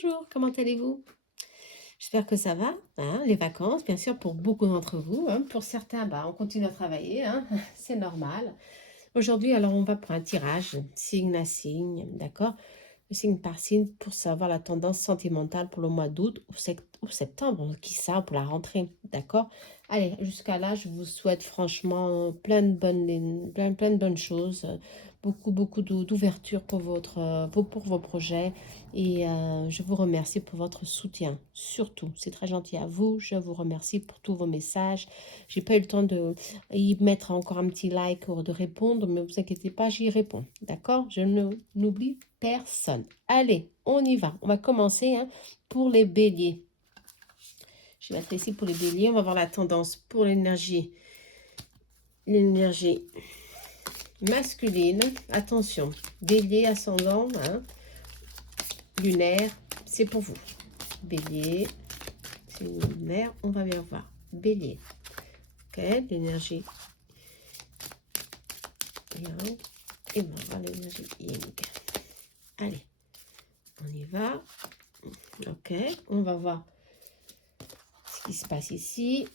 Bonjour, comment allez-vous? J'espère que ça va, hein, les vacances, bien sûr, pour beaucoup d'entre vous, hein. Pour certains, bah, on continue à travailler, hein, c'est normal. Aujourd'hui, alors, on va pour un tirage, signe à signe, d'accord? Signe par signe pour savoir la tendance sentimentale pour le mois d'août ou septembre, qui ça, pour la rentrée, d'accord? Allez, jusqu'à là, je vous souhaite franchement plein de bonnes choses, beaucoup d'ouverture pour pour vos projets et je vous remercie pour votre soutien, surtout. C'est très gentil à vous. Je vous remercie pour tous vos messages. J'ai pas eu le temps de y mettre encore un petit like ou de répondre, mais vous inquiétez pas, j'y réponds. D'accord? N'oublie personne. Allez, on y va. On va commencer hein, pour les béliers. Je vais mettre ici pour les béliers. On va voir la tendance pour l'énergie. L'énergie masculine. Attention, bélier, ascendant, hein, lunaire, c'est pour vous. Bélier, c'est lunaire, on va bien voir. Bélier. Ok, l'énergie yang. Et on va voir l'énergie yin. Allez, on y va. Ok, on va voir ce qui se passe ici.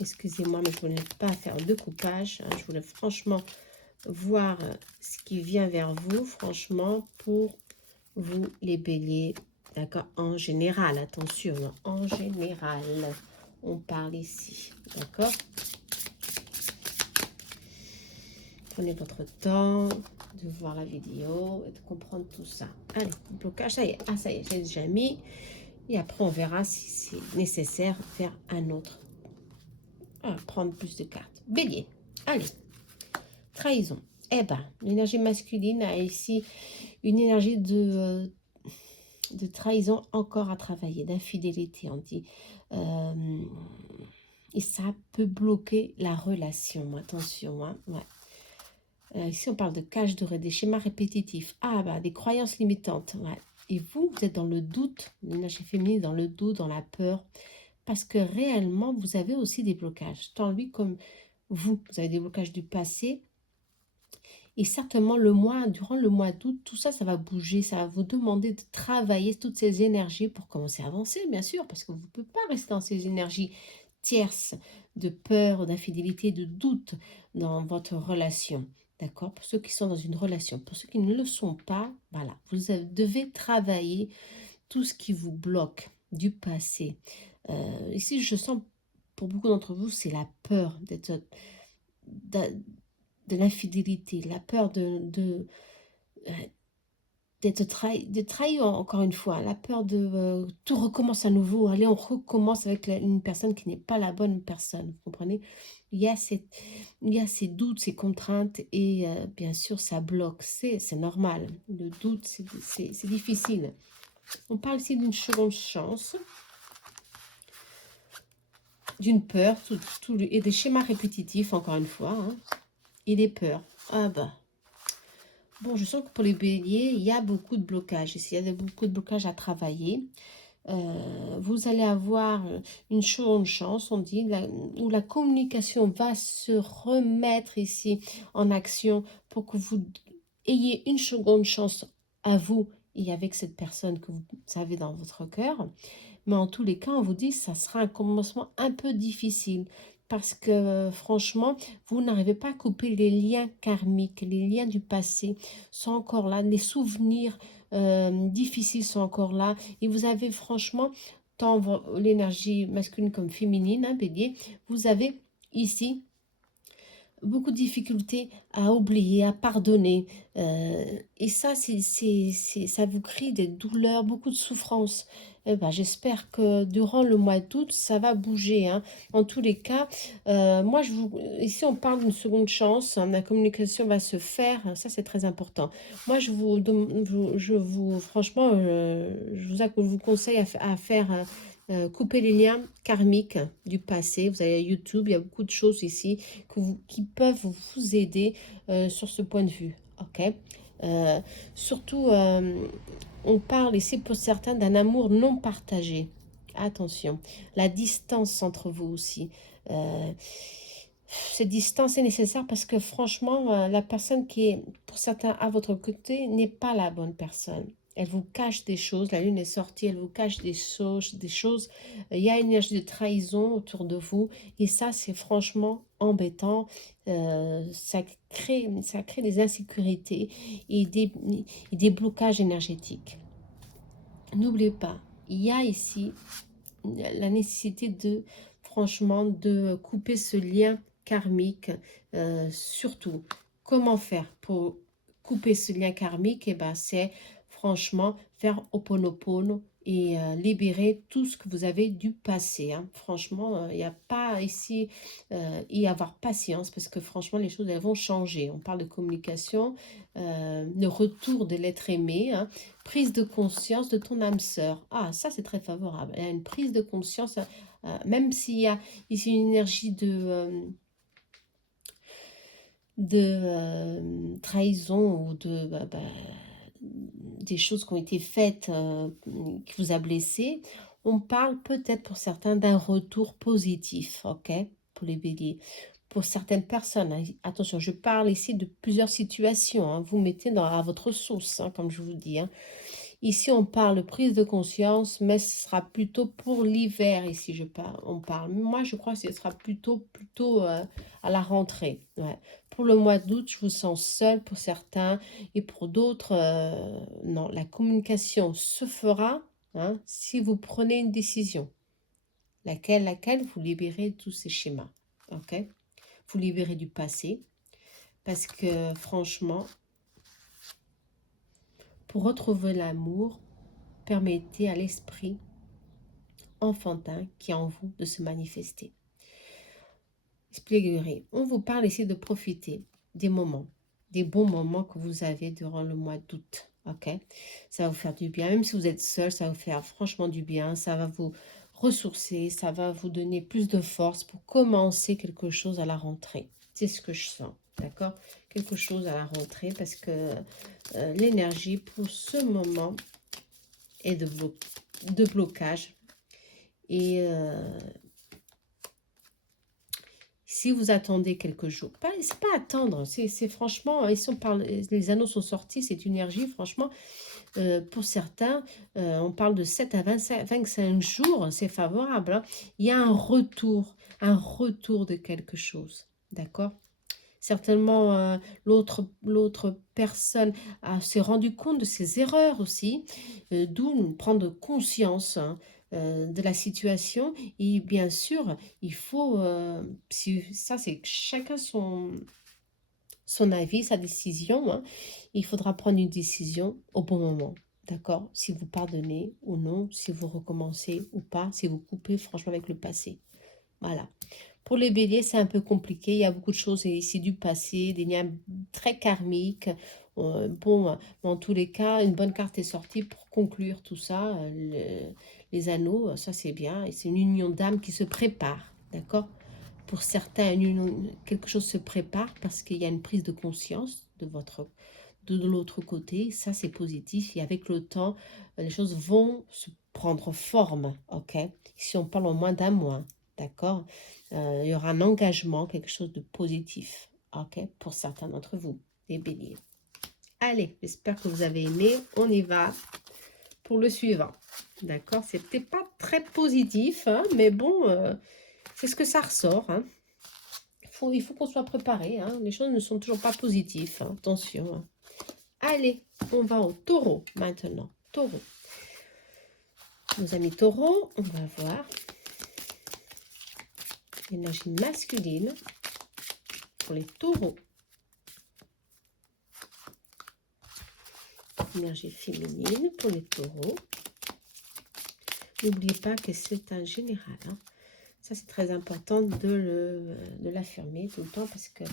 Excusez-moi, mais je ne voulais pas faire de coupage. Hein. Je voulais franchement voir ce qui vient vers vous, franchement, pour vous, les béliers. D'accord? En général, attention, hein, en général, on parle ici. D'accord? Prenez votre temps de voir la vidéo et de comprendre tout ça. Allez, blocage, ça y est. Ah, ça y est, j'ai déjà mis. Et après, on verra si c'est nécessaire de faire un autre. Ah, prendre plus de cartes. Bélier. Allez. Trahison. Eh ben, l'énergie masculine a ici une énergie de trahison encore à travailler, d'infidélité, on dit. Et ça peut bloquer la relation. Attention, hein. Ouais. Ici, on parle de cage dorée, des schémas répétitifs. Ah, bah, des croyances limitantes. Ouais. Et vous êtes dans le doute, l'énergie féminine, dans le doute, dans la peur, parce que réellement, vous avez aussi des blocages. Tant lui comme vous avez des blocages du passé. Et certainement, durant le mois d'août, tout ça, ça va bouger. Ça va vous demander de travailler toutes ces énergies pour commencer à avancer, bien sûr, parce que vous ne pouvez pas rester dans ces énergies tierces de peur, d'infidélité, de doute dans votre relation. D'accord? Pour ceux qui sont dans une relation. Pour ceux qui ne le sont pas, voilà, devez travailler tout ce qui vous bloque du passé. Ici, je sens, pour beaucoup d'entre vous, c'est la peur de l'infidélité, la peur euh, d'être trahi, de trahir encore une fois, la peur de tout recommence à nouveau. Allez, on recommence avec une personne qui n'est pas la bonne personne. Vous comprenez? Il y a, il y a ces doutes, ces contraintes et bien sûr, ça bloque. C'est normal. Le doute, c'est difficile. On parle ici d'une seconde chance, d'une peur et des schémas répétitifs, encore une fois. Hein, et des peurs. Ah bah. Bon, je sens que pour les béliers, il y a beaucoup de blocages ici. Il y a beaucoup de blocages à travailler. Vous allez avoir une seconde chance, on dit, où la communication va se remettre ici en action pour que vous ayez une seconde chance à vous et avec cette personne que vous avez dans votre cœur. Mais en tous les cas, on vous dit que ça sera un commencement un peu difficile parce que franchement, vous n'arrivez pas à couper les liens karmiques, les liens du passé sont encore là, les souvenirs difficiles sont encore là et vous avez franchement, tant l'énergie masculine comme féminine, hein, bélier, vous avez ici beaucoup de difficultés à oublier, à pardonner. Et ça, ça vous crée des douleurs, beaucoup de souffrances. Eh ben, j'espère que durant le mois d'août, ça va bouger. Hein. En tous les cas, ici, on parle d'une seconde chance. Hein, la communication va se faire. Ça, c'est très important. Moi, franchement, je vous conseille à faire... couper les liens karmiques du passé. Vous avez YouTube, il y a beaucoup de choses ici qui peuvent vous aider sur ce point de vue. Ok. Surtout, on parle ici pour certains d'un amour non partagé. Attention, la distance entre vous aussi. cette distance est nécessaire parce que franchement, la personne qui est, pour certains, à votre côté, n'est pas la bonne personne. Elle vous cache des choses, la lune est sortie, elle vous cache des choses, il y a une énergie de trahison autour de vous, et ça, c'est franchement embêtant. Ça crée des insécurités et des blocages énergétiques. N'oubliez pas, il y a ici la nécessité de, franchement, de couper ce lien karmique. Surtout, comment faire pour couper ce lien karmique? Et ben, c'est franchement faire Ho'oponopono et libérer tout ce que vous avez du passé. Hein. Franchement, il n'y a pas ici y avoir patience parce que franchement, les choses elles vont changer. On parle de communication, le retour de l'être aimé, hein, prise de conscience de ton âme sœur. Ah, ça c'est très favorable. Il y a une prise de conscience, même s'il y a ici une énergie de trahison ou des choses qui ont été faites qui vous a blessé, on parle peut-être pour certains d'un retour positif, ok, pour les béliers. Pour certaines personnes, hein, attention, je parle ici de plusieurs situations, hein, vous mettez à votre sauce, hein, comme je vous dis. Hein. Ici, on parle de prise de conscience, mais ce sera plutôt pour l'hiver, ici, on parle. Moi, je crois que ce sera plutôt à la rentrée. Ouais. Pour le mois d'août, je vous sens seul pour certains, et pour d'autres, non. La communication se fera hein, si vous prenez une décision. Laquelle vous libérez tous ces schémas. Ok? Vous libérez du passé, parce que franchement, pour retrouver l'amour, permettez à l'esprit enfantin qui est en vous de se manifester. Expliquerai. On vous parle ici de profiter des moments, des bons moments que vous avez durant le mois d'août. Ok, ça va vous faire du bien. Même si vous êtes seul, ça va vous faire franchement du bien. Ça va vous ressourcer, ça va vous donner plus de force pour commencer quelque chose à la rentrée. C'est ce que je sens. D'accord, quelque chose à la rentrée parce que l'énergie pour ce moment est de blocage. Et si vous attendez quelques jours, c'est pas attendre, c'est franchement, ici on parle, les anneaux sont sortis, c'est une énergie, franchement, pour certains, on parle de 7 à 25 jours, c'est favorable. Hein. Il y a un retour de quelque chose, d'accord? Certainement, l'autre personne s'est rendu compte de ses erreurs aussi, d'où prendre conscience hein, de la situation. Et bien sûr, il faut, ça c'est chacun son avis, sa décision. Hein. Il faudra prendre une décision au bon moment. D'accord? Si vous pardonnez ou non, si vous recommencez ou pas, si vous coupez franchement avec le passé. Voilà. Pour les béliers, c'est un peu compliqué. Il y a beaucoup de choses ici du passé, des liens très karmiques. Bon, dans tous les cas, une bonne carte est sortie pour conclure tout ça. Les anneaux, ça c'est bien. Et c'est une union d'âme qui se prépare. D'accord? Pour certains, quelque chose se prépare parce qu'il y a une prise de conscience de l'autre côté. Ça, c'est positif. Et avec le temps, les choses vont se prendre forme. Ok? Si on parle au moins d'un mois. D'accord? Il y aura un engagement, quelque chose de positif. Ok? Pour certains d'entre vous, les béliers. Allez, j'espère que vous avez aimé. On y va pour le suivant. D'accord? C'était pas très positif, hein, mais bon, c'est ce que ça ressort. Hein. Il faut qu'on soit préparé. Hein. Les choses ne sont toujours pas positives. Hein. Attention. Hein. Allez, on va au taureau maintenant. Taureau. Nos amis taureaux, on va voir l'énergie masculine pour les taureaux. Énergie féminine pour les taureaux. N'oubliez pas que c'est un général. Hein. Ça, c'est très important de l'affirmer tout le temps parce que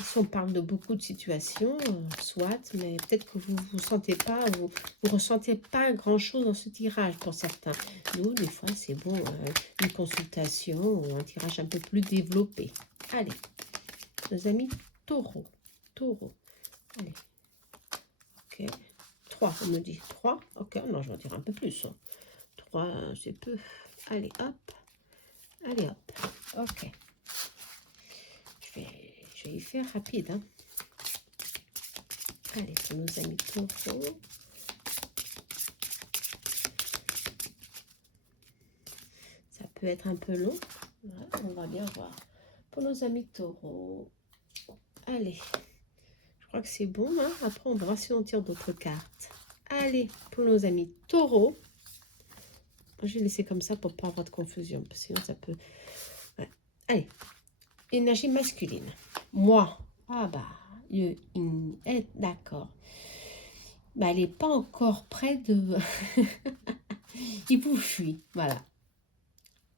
ici, on parle de beaucoup de situations, soit, mais peut-être que vous ne sentez pas, vous ressentez pas grand-chose dans ce tirage pour certains. Nous, des fois, c'est bon, une consultation ou un tirage un peu plus développé. Allez, nos amis taureaux. Taureau. Allez. Ok. 3, on me dit 3. Ok, non, je vais en dire un peu plus. Hein. 3, c'est peu. Allez, hop. Allez, hop. Ok. je vais y faire rapide. Hein. Allez, pour nos amis taureaux. Ça peut être un peu long. Voilà, on va bien voir. Pour nos amis taureaux. Allez. Je crois que c'est bon. Hein. Après, on verra si on tire d'autres cartes. Allez, pour nos amis taureaux. Je vais laisser comme ça pour ne pas avoir de confusion. Parce que sinon, ça peut... Ouais. Allez. Énergie masculine. Moi. Ah bah, d'accord. Bah, elle n'est pas encore prête de... Il vous fuit, voilà.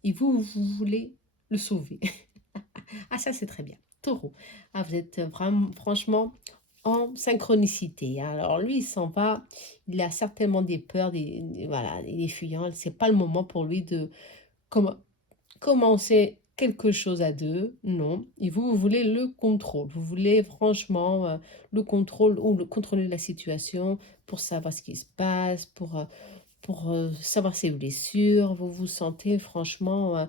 Et vous voulez le sauver. Ah, ça, c'est très bien. Taureau. Ah, vous êtes vraiment, franchement, en synchronicité. Hein. Alors, lui, il s'en va. Il a certainement des peurs, voilà, il est fuyant. C'est pas le moment pour lui de commencer quelque chose à deux. Non. Et vous voulez le contrôle. Vous voulez, franchement, le contrôle ou le contrôler la situation pour savoir ce qui se passe, pour savoir ses blessures. Vous vous sentez, franchement...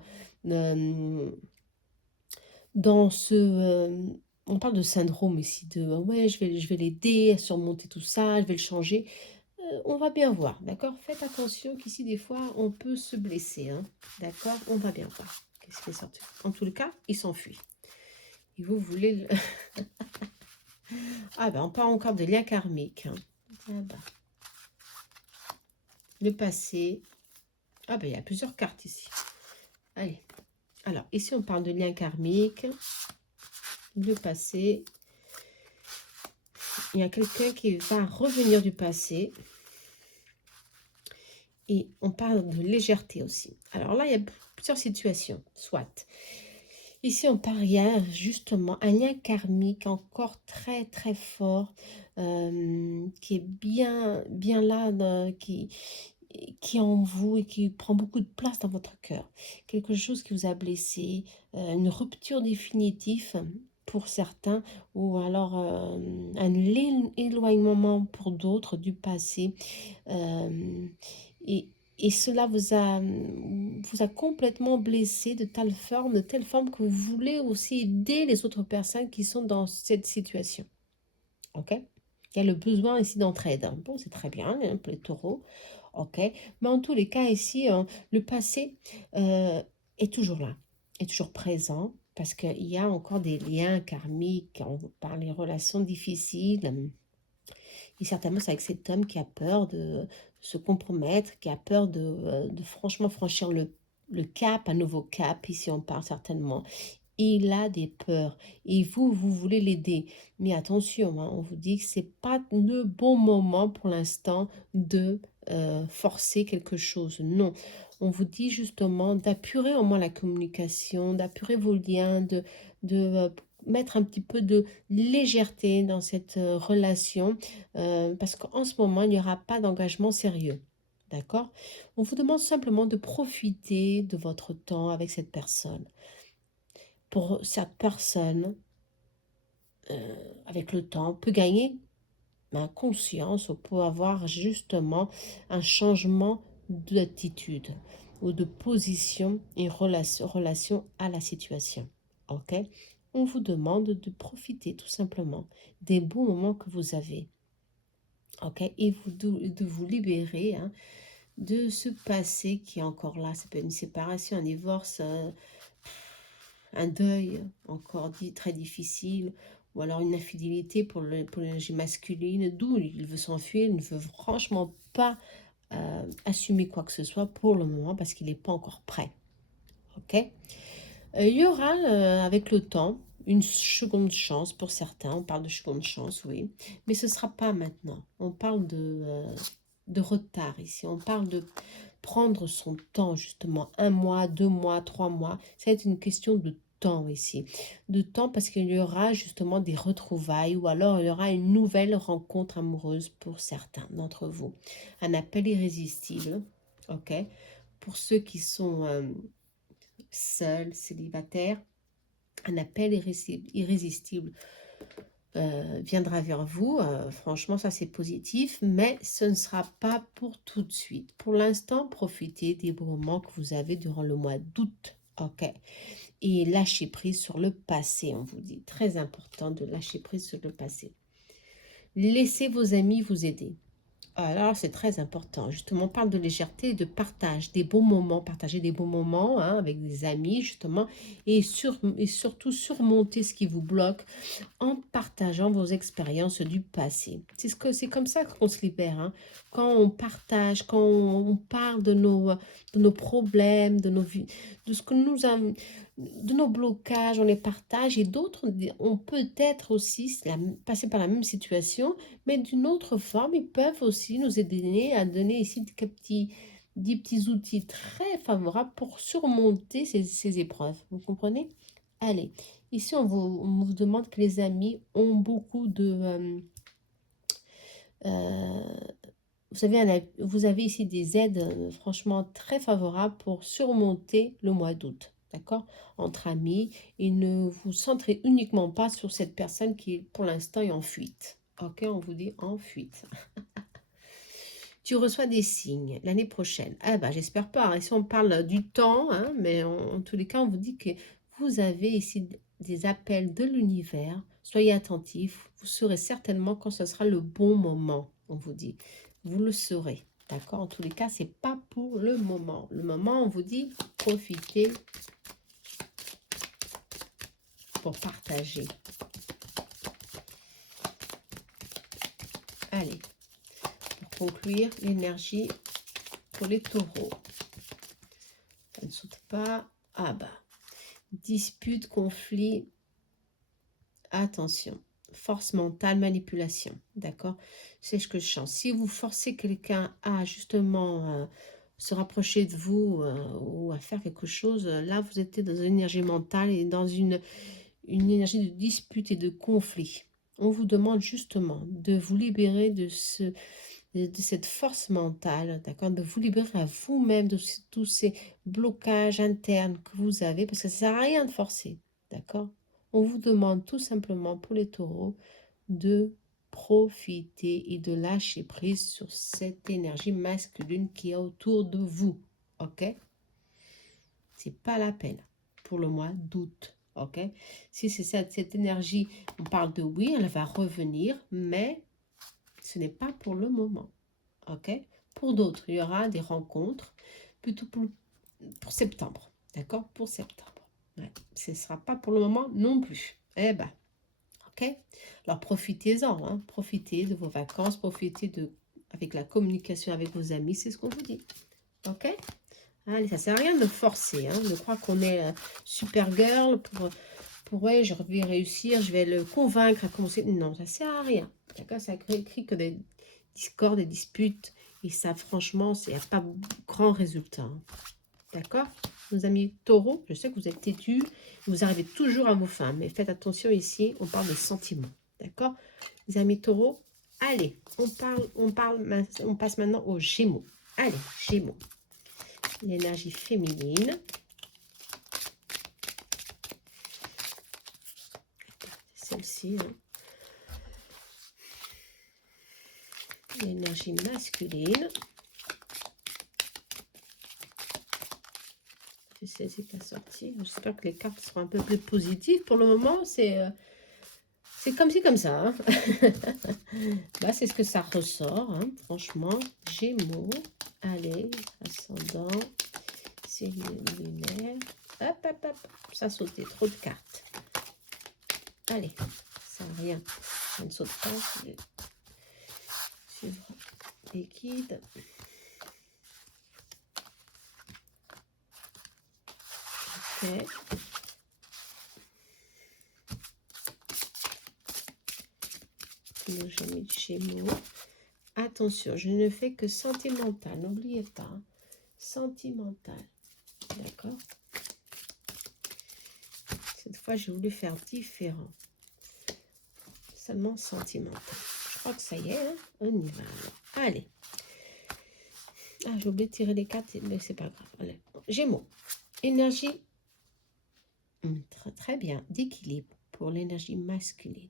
dans ce... on parle de syndrome ici, de ouais, je vais l'aider à surmonter tout ça, je vais le changer. On va bien voir, d'accord? Faites attention qu'ici, des fois, on peut se blesser, hein, d'accord? On va bien voir. Qu'est-ce qui est sorti? En tout cas, il s'enfuit. Et vous voulez... Ah ben, on parle encore de lien karmique. Hein. Ah ben. Le passé. Ah ben, il y a plusieurs cartes ici. Allez. Alors, ici, on parle de lien karmique. Le passé. Il y a quelqu'un qui va revenir du passé. Et on parle de légèreté aussi. Alors là, il y a plusieurs situations. Soit. Ici, on parle, il y a justement un lien karmique encore très, très fort. Qui est bien là, qui est en vous et qui prend beaucoup de place dans votre cœur. Quelque chose qui vous a blessé. Une rupture définitive pour certains, ou alors un éloignement pour d'autres du passé. Et, et cela vous a complètement blessé de telle forme que vous voulez aussi aider les autres personnes qui sont dans cette situation. Ok? Il y a le besoin ici d'entraide. Bon, c'est très bien, hein, pour les taureaux. Ok? Mais en tous les cas, ici, le passé est toujours là, est toujours présent, parce qu'il y a encore des liens karmiques, on parle des relations difficiles. Et certainement, c'est avec cet homme qui a peur de se compromettre, qui a peur de franchement franchir le cap, un nouveau cap. Ici, on parle certainement. Il a des peurs et vous voulez l'aider. Mais attention, hein, on vous dit que ce n'est pas le bon moment pour l'instant de forcer quelque chose. Non, on vous dit justement d'apurer au moins la communication, d'apurer vos liens, de mettre un petit peu de légèreté dans cette relation parce qu'en ce moment, il n'y aura pas d'engagement sérieux. D'accord? On vous demande simplement de profiter de votre temps avec cette personne. Pour cette personne, avec le temps, peut gagner conscience ou peut avoir justement un changement d'attitude ou de position et relation à la situation. Ok? On vous demande de profiter tout simplement des bons moments que vous avez. Ok? Et de vous libérer hein, de ce passé qui est encore là. Ça peut être une séparation, un divorce, un deuil encore très difficile, ou alors une infidélité pour l'énergie masculine, d'où il veut s'enfuir, il ne veut franchement pas assumer quoi que ce soit pour le moment parce qu'il n'est pas encore prêt. Ok? Il y aura avec le temps une seconde chance pour certains, on parle de seconde chance, oui, mais ce ne sera pas maintenant. On parle de retard ici, on parle de prendre son temps justement, 1 mois, 2 mois, 3 mois, ça va être une question de temps ici, de temps parce qu'il y aura justement des retrouvailles ou alors il y aura une nouvelle rencontre amoureuse pour certains d'entre vous, un appel irrésistible, ok, pour ceux qui sont seuls, célibataires, un appel irrésistible viendra vers vous. Franchement, ça c'est positif, mais ce ne sera pas pour tout de suite. Pour l'instant, profitez des moments que vous avez durant le mois d'août. Ok. Et lâcher prise sur le passé, on vous dit. Très important de lâcher prise sur le passé. Laissez vos amis vous aider. Alors, c'est très important. Justement, on parle de légèreté et de partage, des bons moments, partager des bons moments hein, avec des amis, justement, et surtout surmonter ce qui vous bloque en partageant vos expériences du passé. C'est comme ça qu'on se libère. Hein. Quand on partage, quand on parle de nos problèmes, de ce que nous avons, de nos blocages, on les partage et d'autres, on peut être aussi passer par la même situation, mais d'une autre forme, ils peuvent aussi nous aider à donner ici des petits outils très favorables pour surmonter ces épreuves. Vous comprenez? Allez, ici on vous demande que les amis ont beaucoup de... vous avez ici des aides franchement très favorables pour surmonter le mois d'août. D'accord? Entre amis, et ne vous centrez uniquement pas sur cette personne qui, pour l'instant, est en fuite. Ok? On vous dit en fuite. Tu reçois des signes l'année prochaine. Ah bah, j'espère pas. Hein. Ici, on parle du temps, hein, mais en tous les cas, on vous dit que vous avez ici des appels de l'univers. Soyez attentifs. Vous saurez certainement quand ce sera le bon moment, on vous dit. Vous le saurez. D'accord? En tous les cas, c'est pas pour le moment. Le moment, on vous dit, profitez pour partager. Allez, pour conclure, l'énergie pour les taureaux. Ça ne saute pas. Ah bah. Dispute, conflit. Attention. Force mentale, manipulation. D'accord? C'est ce que je sens. Si vous forcez quelqu'un à justement se rapprocher de vous ou à faire quelque chose, là, vous êtes dans une énergie mentale et dans une énergie de dispute et de conflit. On vous demande justement de vous libérer de cette force mentale, d'accord, de vous libérer à vous-même de tous ces blocages internes que vous avez, parce que ça ne sert à rien de forcer, d'accord. On vous demande tout simplement pour les taureaux de profiter et de lâcher prise sur cette énergie masculine qui est autour de vous, ok. C'est pas la peine pour le mois d'août, ok. Si c'est cette énergie, on parle de oui, elle va revenir, mais ce n'est pas pour le moment. Ok. Pour d'autres, il y aura des rencontres plutôt pour septembre. D'accord? Pour septembre. Ouais. Ce ne sera pas pour le moment non plus. Eh ben, ok. Alors profitez-en. Hein. Profitez de vos vacances. Profitez avec la communication avec vos amis. C'est ce qu'on vous dit. Ok? Allez, ça ne sert à rien de forcer. Hein, de croire qu'on est super girl pour ouais, je vais réussir, je vais le convaincre à commencer. Non, ça ne sert à rien. D'accord? Ça crée que des discordes, des disputes. Et ça, franchement, il n'y a pas grand résultat. Hein. D'accord? Nos amis taureaux, je sais que vous êtes têtus, vous arrivez toujours à vos fins, mais faites attention ici, on parle des sentiments. D'accord? Les amis taureaux, allez, on passe maintenant aux Gémeaux. Allez, Gémeaux. L'énergie féminine. Celle-ci. Hein. L'énergie masculine. C'est la sortie. J'espère que les cartes seront un peu plus positives. Pour le moment, c'est comme ci, comme ça. Hein. Bah, c'est ce que ça ressort. Hein. Franchement, Gémeaux. Allez, ascendant. C'est lunaire. Hop, hop, hop. Ça a sauté. Trop de cartes. Allez, ça n'a rien. Ça ne saute pas. Suivre les guides. Ok. J'ai mis du Gémeaux. Attention, je ne fais que sentimental. N'oubliez pas. Hein. Sentimental. D'accord? Cette fois, j'ai voulu faire différent. Seulement sentimental. Je crois que ça y est. Hein? On y va. Allez. Ah, j'ai oublié de tirer les cartes, mais c'est pas grave. Allez. Gémeaux. Énergie. Très, très bien. D'équilibre pour l'énergie masculine.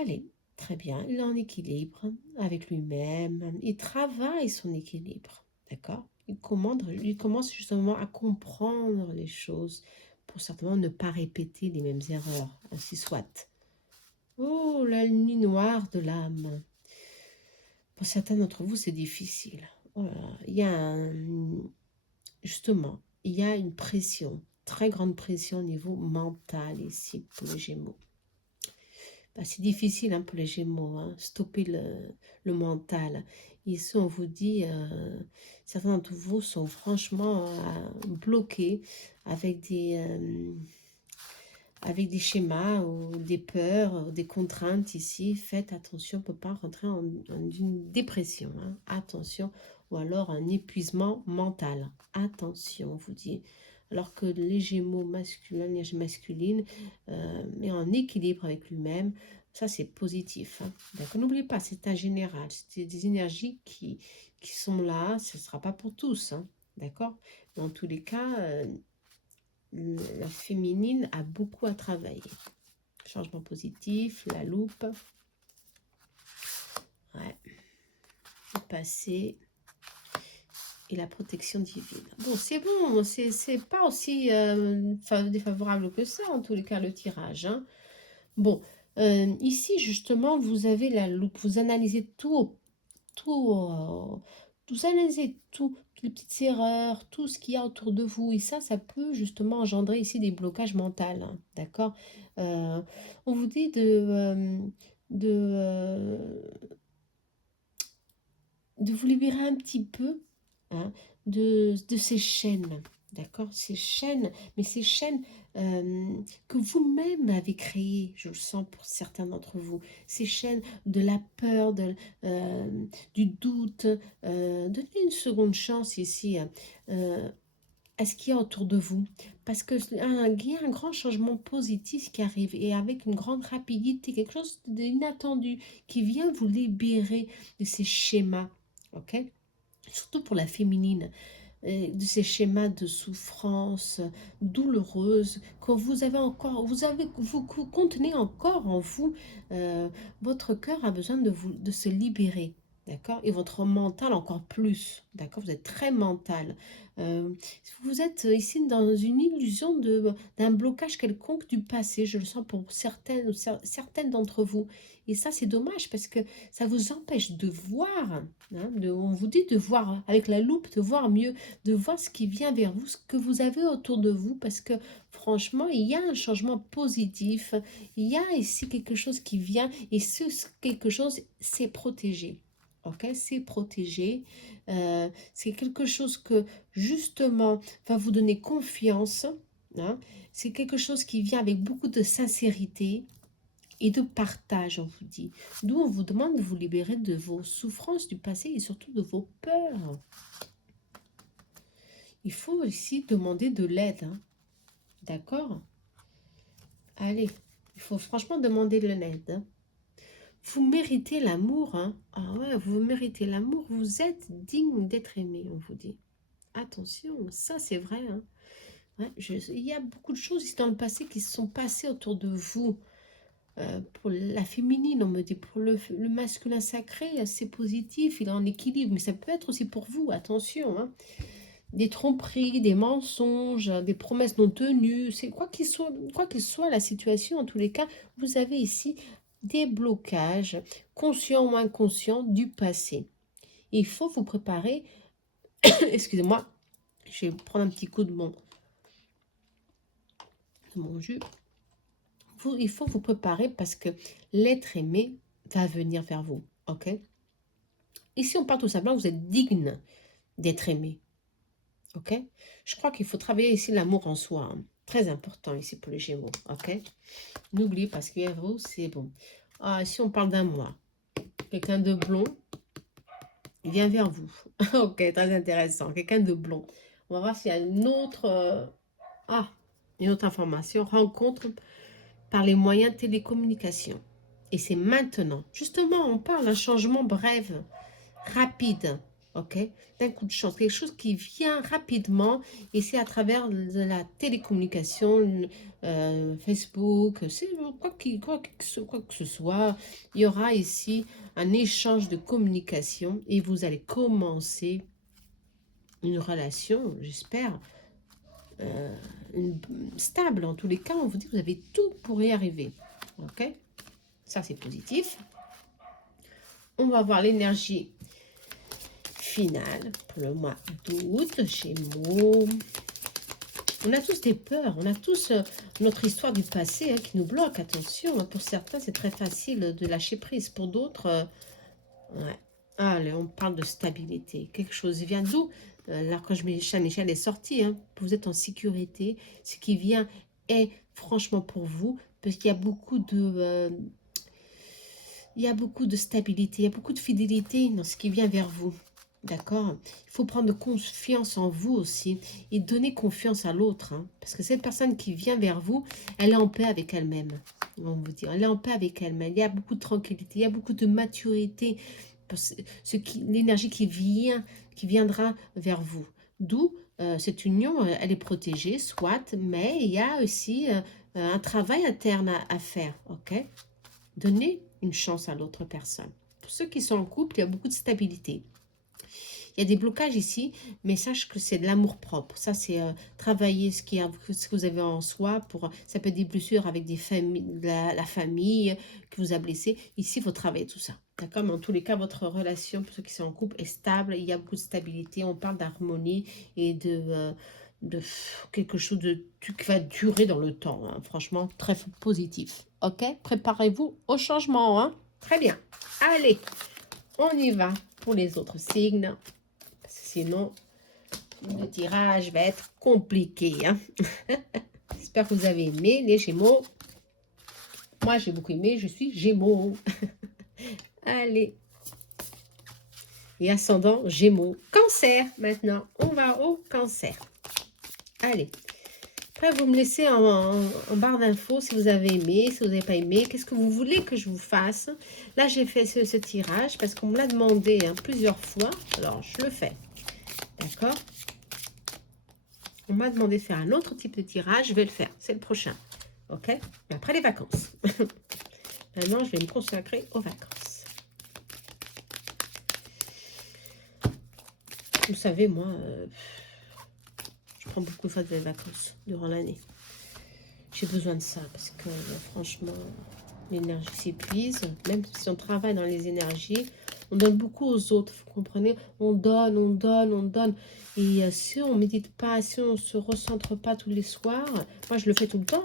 Allez. Très bien. Il est en équilibre avec lui-même. Il travaille son équilibre. D'accord? il commence justement à comprendre les choses pour certainement ne pas répéter les mêmes erreurs, ainsi soit. Oh, la nuit noire de l'âme. Pour certains d'entre vous, c'est difficile. Oh là là, justement, il y a une pression, très grande pression au niveau mental ici pour les Gémeaux. Bah, c'est difficile pour les Gémeaux, stopper le mental. Ici, on vous dit, certains d'entre vous sont franchement bloqués avec avec des schémas ou des peurs, ou des contraintes ici. Faites attention pour ne pas rentrer en une dépression. Attention, ou alors un épuisement mental. Attention, on vous dit. Alors que les Gémeaux masculins, l'énergie masculine, est en équilibre avec lui-même. Ça, c'est positif. D'accord, n'oubliez pas, c'est un général. C'est des énergies qui sont là. Ce ne sera pas pour tous. D'accord. Dans tous les cas, la féminine a beaucoup à travailler. Changement positif, la loupe. Ouais. Le passé. Et la protection divine. Bon, c'est bon. C'est pas aussi défavorable que ça, en tous les cas, le tirage. Bon, ici, justement, vous avez la loupe. Vous analysez vous analysez toutes les petites erreurs, tout ce qu'il y a autour de vous. Et ça peut justement engendrer ici des blocages mentaux. D'accord. On vous dit de vous libérer un petit peu de ces chaînes. D'accord. Ces chaînes, mais ces chaînes que vous-même avez créées, je le sens pour certains d'entre vous. Ces chaînes de la peur, du doute. Donnez une seconde chance ici à ce qu'il y a autour de vous. Parce qu'il y a un grand changement positif qui arrive et avec une grande rapidité, quelque chose d'inattendu qui vient vous libérer de ces schémas. Ok. Surtout pour la féminine, de ces schémas de souffrance douloureuse que vous avez encore, vous contenez encore en vous. Votre cœur a besoin de se libérer, d'accord, et votre mental encore plus, d'accord, vous êtes très mental. Vous êtes ici dans une illusion d'un blocage quelconque du passé, je le sens pour certaines d'entre vous. Et ça, c'est dommage parce que ça vous empêche de voir, on vous dit de voir avec la loupe, de voir mieux, de voir ce qui vient vers vous, ce que vous avez autour de vous, parce que franchement, il y a un changement positif, il y a ici quelque chose qui vient, et quelque chose, c'est protégé. Ok, c'est protégé, c'est quelque chose que justement va vous donner confiance, c'est quelque chose qui vient avec beaucoup de sincérité et de partage, on vous dit. D'où on vous demande de vous libérer de vos souffrances du passé et surtout de vos peurs. Il faut aussi demander de l'aide, d'accord? Allez, il faut franchement demander de l'aide. Vous méritez l'amour, Ah ouais, vous méritez l'amour, vous êtes digne d'être aimé, on vous dit. Attention, ça c'est vrai, Ouais, il y a beaucoup de choses ici dans le passé qui se sont passées autour de vous. Pour la féminine, on me dit, pour le masculin sacré, c'est positif, il est en équilibre, mais ça peut être aussi pour vous, attention, des tromperies, des mensonges, des promesses non tenues, c'est quoi qu'il soit la situation, en tous les cas, vous avez ici des blocages, conscients ou inconscients, du passé. Il faut vous préparer, excusez-moi, je vais prendre un petit coup de mon jus. Il faut vous préparer parce que l'être aimé va venir vers vous, ok? Ici, on parle tout simplement, vous êtes digne d'être aimé, ok? Je crois qu'il faut travailler ici l'amour en soi, très important ici pour les Gémeaux, ok? N'oubliez pas, parce que vous, c'est bon. Ah, si on parle d'un mois, quelqu'un de blond, il vient vers vous, ok, très intéressant, quelqu'un de blond. On va voir s'il y a une autre information, rencontre par les moyens de télécommunication. Et c'est maintenant. Justement, on parle d'un changement bref, rapide, ok? D'un coup de chance, quelque chose qui vient rapidement, et c'est à travers de la télécommunication, Facebook, quoi que ce soit, il y aura ici un échange de communication, et vous allez commencer une relation, j'espère, stable. En tous les cas, on vous dit que vous avez tout pour y arriver. Ok? Ça, c'est positif. On va voir l'énergie finale pour le mois d'août, Gémeaux. On a tous des peurs, on a tous notre histoire du passé qui nous bloque. Attention, pour certains, c'est très facile de lâcher prise. Pour d'autres, ouais. Allez, on parle de stabilité. Quelque chose vient d'où l'archange Michel est sorti. Vous êtes en sécurité. Ce qui vient est franchement pour vous. Parce qu'il y a beaucoup de... il y a beaucoup de stabilité, il y a beaucoup de fidélité dans ce qui vient vers vous. D'accord? Il faut prendre confiance en vous aussi et donner confiance à l'autre. Parce que cette personne qui vient vers vous, elle est en paix avec elle-même. On vous dire, elle est en paix avec elle-même. Il y a beaucoup de tranquillité, il y a beaucoup de maturité. L'énergie qui viendra vers vous. D'où cette union, elle est protégée, soit, mais il y a aussi un travail interne à faire. Ok? Donnez une chance à l'autre personne. Pour ceux qui sont en couple, il y a beaucoup de stabilité. Il y a des blocages ici, mais sache que c'est de l'amour propre. Ça, c'est travailler ce que vous avez en soi. Ça peut être des blessures avec des familles, la famille qui vous a blessé. Ici, il faut travailler tout ça. D'accord? Mais en tous les cas, votre relation, pour ceux qui sont en couple, est stable. Il y a beaucoup de stabilité. On parle d'harmonie et de quelque chose qui va durer dans le temps. Franchement, très positif. Ok? Préparez-vous au changement. Très bien. Allez, on y va pour les autres signes. Sinon, le tirage va être compliqué. J'espère que vous avez aimé les Gémeaux. Moi, j'ai beaucoup aimé. Je suis Gémeaux. Allez. Et ascendant Gémeaux. Cancer, maintenant. On va au Cancer. Allez. Après, vous me laissez en barre d'infos si vous avez aimé, si vous n'avez pas aimé. Qu'est-ce que vous voulez que je vous fasse? Là, j'ai fait ce tirage parce qu'on me l'a demandé plusieurs fois. Alors, je le fais. D'accord? On m'a demandé de faire un autre type de tirage. Je vais le faire. C'est le prochain. Ok? Mais après les vacances. Maintenant, je vais me consacrer aux vacances. Vous savez, moi, je prends beaucoup de fois de vacances durant l'année. J'ai besoin de ça parce que franchement, l'énergie s'épuise. Même si on travaille dans les énergies, on donne beaucoup aux autres. Vous comprenez? On donne, on donne, on donne. Et si on ne médite pas, si on ne se recentre pas tous les soirs, moi je le fais tout le temps,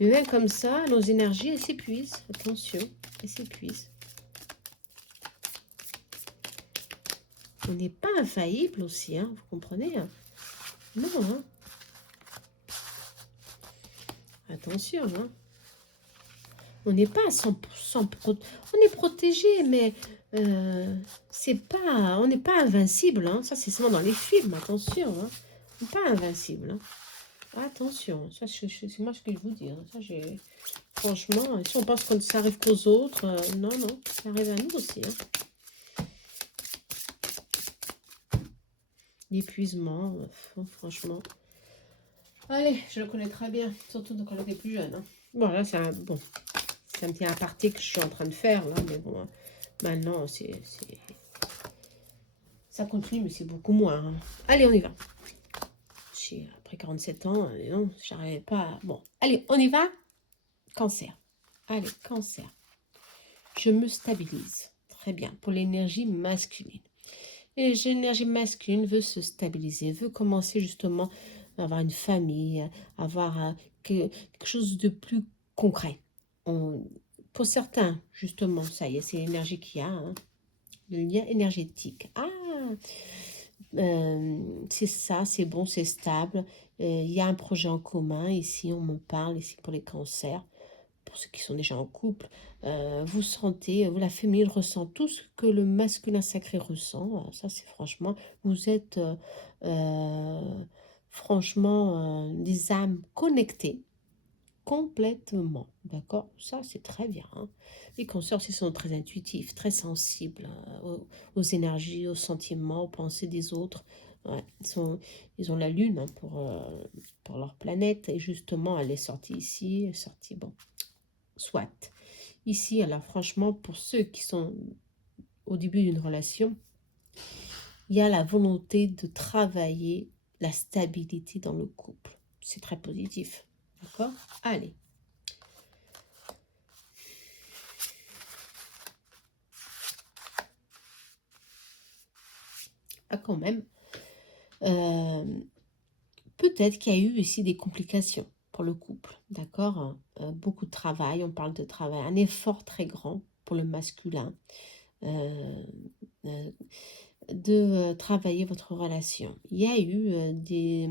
mais même comme ça, nos énergies, elles s'épuisent. Attention, elles s'épuisent. On n'est pas infaillible aussi, vous comprenez? Non, Attention, On n'est pas à 100%, on est protégé, mais on n'est pas invincible. Ça, c'est seulement dans les films, attention. On n'est pas invincible. Attention, ça, c'est moi ce que je vous dis. Ça, franchement, si on pense que ça arrive qu'aux autres, non, ça arrive à nous aussi. L'épuisement, franchement. Allez, je le connais très bien, surtout quand on était plus jeune. Bon, là, c'est un petit aparté que je suis en train de faire, là, mais bon, maintenant, ça continue, mais c'est beaucoup moins. Allez, on y va. Après 47 ans, non, j'arrivais pas. Bon, allez, on y va. Cancer. Allez, Cancer. Je me stabilise. Très bien, pour l'énergie masculine. Et l'énergie masculine veut se stabiliser, veut commencer justement à avoir une famille, avoir quelque chose de plus concret. Pour certains, justement, ça y est, c'est l'énergie qu'il y a, le lien énergétique. C'est ça, c'est bon, c'est stable. Il y a un projet en commun, ici on me parle, ici pour les cancers. Pour ceux qui sont déjà en couple, vous sentez, la féminine ressent tout ce que le masculin sacré ressent. Ça, c'est franchement, vous êtes franchement des âmes connectées complètement. D'accord? Ça, c'est très bien. Les cancers aussi sont très intuitifs, très sensibles aux énergies, aux sentiments, aux pensées des autres. Ouais, ils ont la lune pour leur planète. Et justement, elle est sortie ici, elle est sortie, bon. Soit. Ici, alors franchement, pour ceux qui sont au début d'une relation, il y a la volonté de travailler la stabilité dans le couple. C'est très positif. D'accord? Allez. Ah, quand même. Peut-être qu'il y a eu ici des complications pour le couple. D'accord? Beaucoup de travail. On parle de travail. Un effort très grand pour le masculin. Euh, euh, de travailler votre relation. Il y a eu des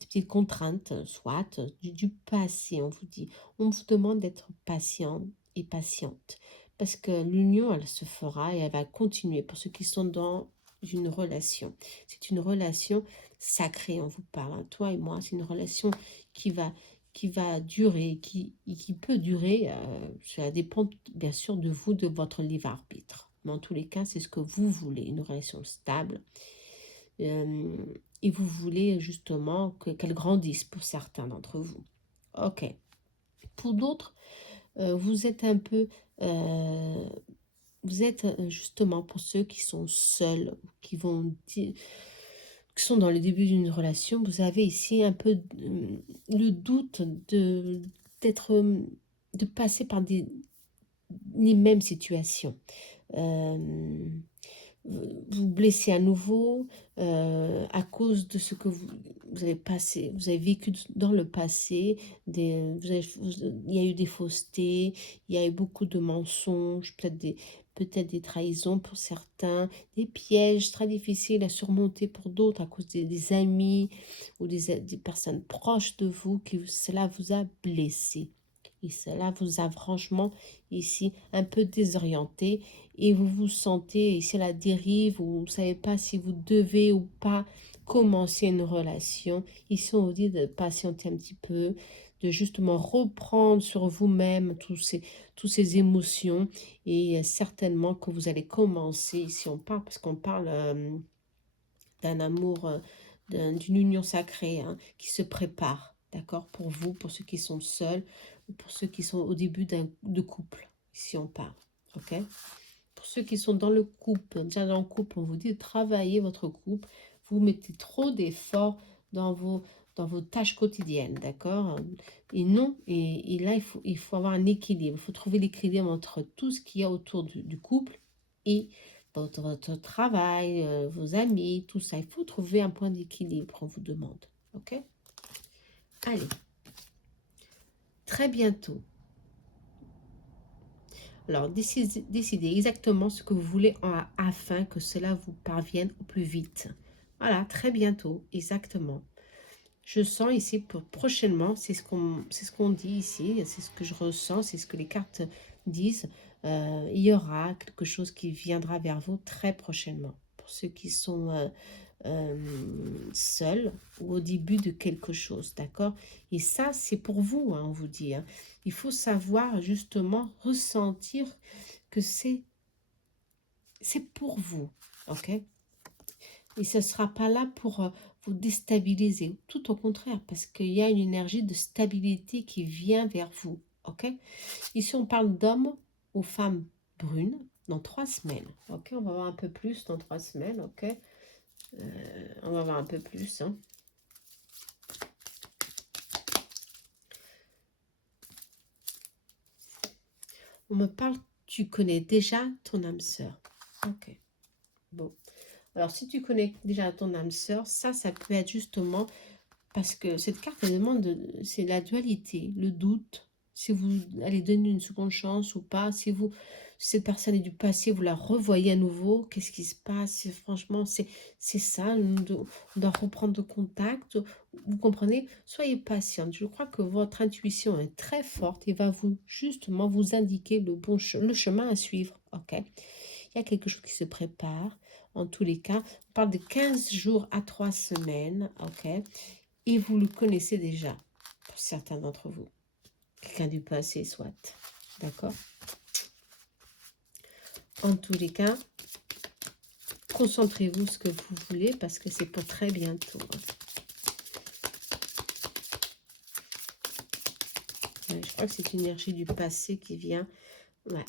petites contraintes, soit du passé, on vous dit. On vous demande d'être patient et patiente. Parce que l'union, elle se fera et elle va continuer pour ceux qui sont dans une relation. C'est une relation sacrée, on vous parle. Hein. Toi et moi, c'est une relation qui va durer, qui peut durer. Ça dépend bien sûr de vous, de votre libre arbitre. Mais en tous les cas, c'est ce que vous voulez, une relation stable. Euh, et vous voulez justement qu'elle grandisse pour certains d'entre vous. Ok. Pour d'autres, vous êtes un peu... vous êtes justement pour ceux qui sont seuls, qui vont dire, qui sont dans le début d'une relation, vous avez ici un peu le doute d'être, de passer par les mêmes situations. Vous blessez à nouveau à cause de ce que vous avez passé, vous avez vécu dans le passé, il y a eu des faussetés, il y a eu beaucoup de mensonges, peut-être des trahisons pour certains, des pièges très difficiles à surmonter pour d'autres à cause des amis ou des personnes proches de vous, cela vous a blessé. Et cela vous a franchement ici un peu désorienté et vous vous sentez ici à la dérive ou vous ne savez pas si vous devez ou pas commencer une relation. Ici, on vous dit de patienter un petit peu, de justement reprendre sur vous-même tous ces émotions et certainement que vous allez commencer, ici on parle, parce qu'on parle d'un amour, d'une union sacrée hein, qui se prépare, d'accord, pour vous, pour ceux qui sont seuls, ou pour ceux qui sont au début de couple, ici on parle, ok. Pour ceux qui sont dans le couple, déjà dans le couple, on vous dit de travailler votre couple, vous mettez trop d'efforts dans vos tâches quotidiennes, d'accord. Et non, et là, il faut avoir un équilibre, il faut trouver l'équilibre entre tout ce qu'il y a autour du couple et votre travail, vos amis, tout ça. Il faut trouver un point d'équilibre, on vous demande. Ok? Allez. Très bientôt. Alors, décidez exactement ce que vous voulez afin que cela vous parvienne au plus vite. Voilà, très bientôt, exactement. Je sens ici pour prochainement, c'est ce qu'on dit ici, c'est ce que je ressens, c'est ce que les cartes disent. Il y aura quelque chose qui viendra vers vous très prochainement. Pour ceux qui sont seuls ou au début de quelque chose, d'accord? Et ça, c'est pour vous, hein, on vous dit. Hein. Il faut savoir justement ressentir que c'est pour vous, ok? Et ce ne sera pas là pour vous déstabiliser, tout au contraire, parce qu'il y a une énergie de stabilité qui vient vers vous, ok? Ici, on parle d'hommes ou femmes brunes dans 3 semaines, ok? On va voir un peu plus dans 3 semaines, ok? On va voir un peu plus, hein. On me parle, tu connais déjà ton âme sœur. Ok, bon. Alors, si tu connais déjà ton âme sœur, ça peut être justement parce que cette carte, elle demande, c'est la dualité, le doute, si vous allez donner une seconde chance ou pas, si cette personne est du passé, vous la revoyez à nouveau, qu'est-ce qui se passe? Franchement, c'est ça, on doit reprendre contact, vous comprenez? Soyez patiente, je crois que votre intuition est très forte et va justement vous indiquer le chemin à suivre, ok? Il y a quelque chose qui se prépare, en tous les cas, on parle de 15 jours à 3 semaines, ok? Et vous le connaissez déjà, pour certains d'entre vous. Quelqu'un du passé, soit. D'accord? En tous les cas, concentrez-vous ce que vous voulez parce que c'est pour très bientôt. Ouais, je crois que c'est une énergie du passé qui vient. Ouais.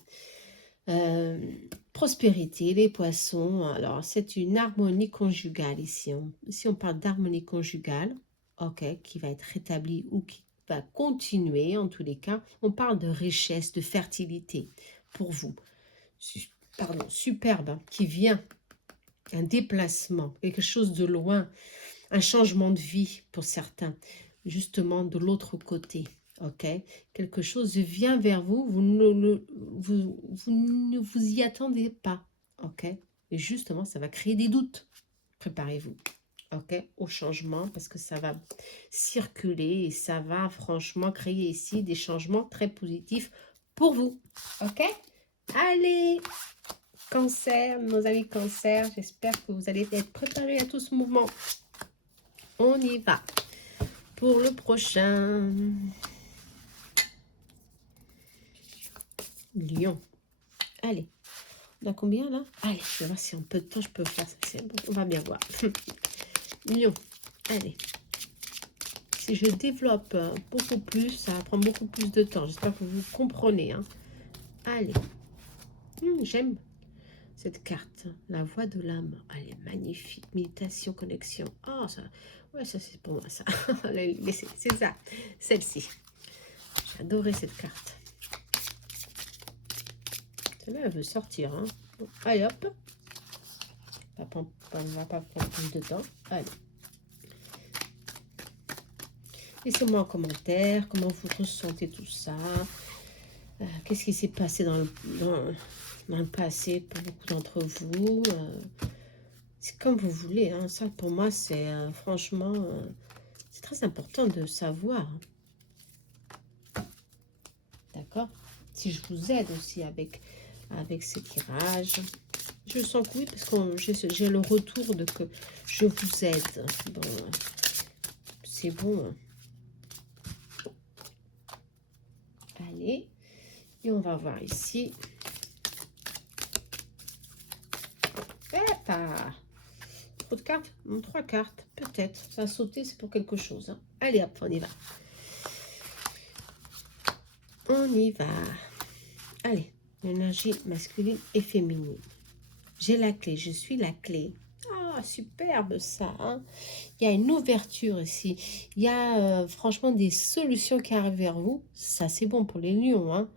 prospérité, les poissons. Alors, c'est une harmonie conjugale ici. Ici, on parle d'harmonie conjugale, ok, qui va être rétablie ou qui va continuer, en tous les cas. On parle de richesse, de fertilité pour vous. Pardon, superbe, hein, qui vient, un déplacement, quelque chose de loin, un changement de vie pour certains, justement de l'autre côté. Ok, quelque chose vient vers vous, vous ne vous y attendez pas. Ok, et justement, ça va créer des doutes. Préparez-vous, ok, au changement, parce que ça va circuler et ça va franchement créer ici des changements très positifs pour vous. Ok, allez, Cancer, nos amis Cancer, j'espère que vous allez être préparés à tout ce mouvement. On y va pour le prochain. Lion. Allez, on a combien là? Allez, je vais voir si en peu de temps je peux faire ça. C'est bon, on va bien voir. Lion, allez. Si je développe beaucoup plus, ça va prendre beaucoup plus de temps. J'espère que vous comprenez. Hein. Allez. J'aime cette carte. La voix de l'âme. Elle est magnifique. Méditation, connexion. Oh, ça. Ouais, ça c'est pour moi, ça. C'est ça. Celle-ci. J'ai adoré cette carte. Celle-là, elle veut sortir. Hein. Bon, allez, hop. On ne va pas prendre plus de temps. Allez. Laissez-moi en commentaire comment vous ressentez tout ça. Qu'est-ce qui s'est passé dans le passé pour beaucoup d'entre vous. C'est comme vous voulez. Hein. Ça, pour moi, c'est franchement, c'est très important de savoir. D'accord? Si je vous aide aussi avec ces tirages. Je sens que oui, parce que j'ai le retour de que je vous aide. Bon, c'est bon. Allez. Et on va voir ici. Trop de cartes? 3 cartes, peut-être. Ça a sauté, c'est pour quelque chose. Hein. Allez, hop, on y va. On y va. Allez, l'énergie masculine et féminine. J'ai la clé, je suis la clé. Ah, superbe ça. Hein. Il y a une ouverture ici. Il y a franchement des solutions qui arrivent vers vous. Ça, c'est bon pour les lions. Hein.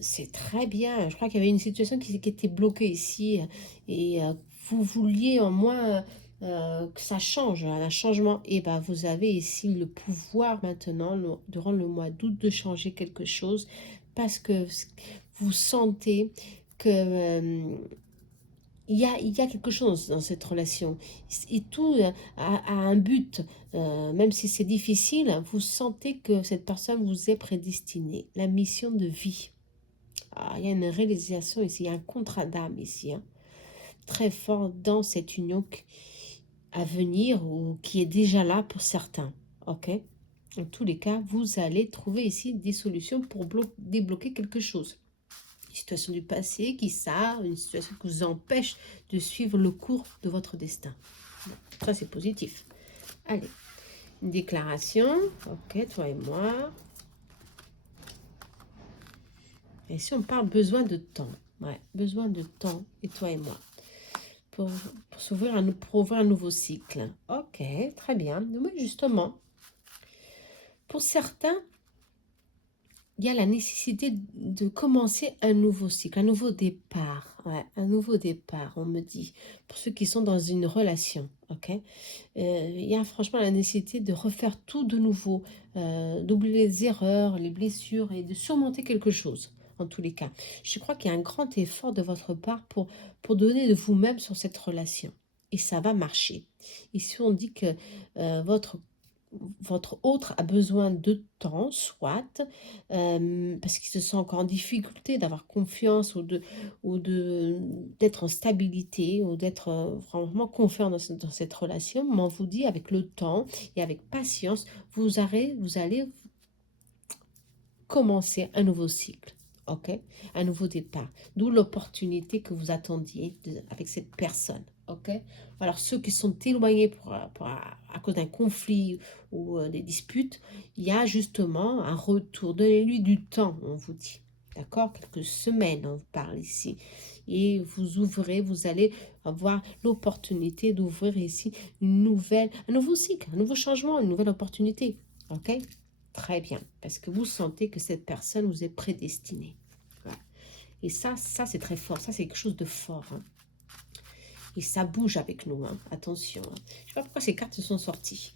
C'est très bien. Je crois qu'il y avait une situation qui était bloquée ici. Et vous vouliez au moins que ça change, un changement. Et ben, vous avez ici le pouvoir maintenant, durant le mois d'août, de changer quelque chose. Parce que vous sentez que il y a quelque chose dans cette relation. Et tout a un but. Même si c'est difficile, vous sentez que cette personne vous est prédestinée. La mission de vie. Ah, il y a une réalisation ici, il y a un contrat d'âme ici. Hein, très fort dans cette union à venir ou qui est déjà là pour certains. Ok? En tous les cas, vous allez trouver ici des solutions pour débloquer quelque chose. Une situation du passé qui une situation qui vous empêche de suivre le cours de votre destin. Bon, ça, c'est positif. Allez, une déclaration. Ok, toi et moi. Et si on parle besoin de temps, ouais, besoin de temps, et toi et moi, pour ouvrir un nouveau cycle. Ok, très bien. Mais justement, pour certains, il y a la nécessité de commencer un nouveau cycle, un nouveau départ. Ouais, un nouveau départ, on me dit. Pour ceux qui sont dans une relation, ok. Il y a franchement la nécessité de refaire tout de nouveau, d'oublier les erreurs, les blessures et de surmonter quelque chose. En tous les cas, je crois qu'il y a un grand effort de votre part pour donner de vous-même sur cette relation. Et ça va marcher. Ici, on dit que votre autre a besoin de temps, soit parce qu'il se sent encore en difficulté d'avoir confiance ou d'être en stabilité ou d'être vraiment confiant dans cette relation. Mais on vous dit, avec le temps et avec patience, vous allez commencer un nouveau cycle. Ok, un nouveau départ, d'où l'opportunité que vous attendiez avec cette personne. Ok, alors ceux qui sont éloignés à cause d'un conflit ou des disputes, il y a justement un retour. Donnez-lui du temps, on vous dit. D'accord? Quelques semaines, on parle ici. Et vous ouvrez, vous allez avoir l'opportunité d'ouvrir ici un nouveau cycle, un nouveau changement, une nouvelle opportunité. Ok? Très bien. Parce que vous sentez que cette personne vous est prédestinée. Voilà. Et ça c'est très fort. Ça, c'est quelque chose de fort. Hein. Et ça bouge avec nous. Hein. Attention. Hein. Je ne sais pas pourquoi ces cartes se sont sorties.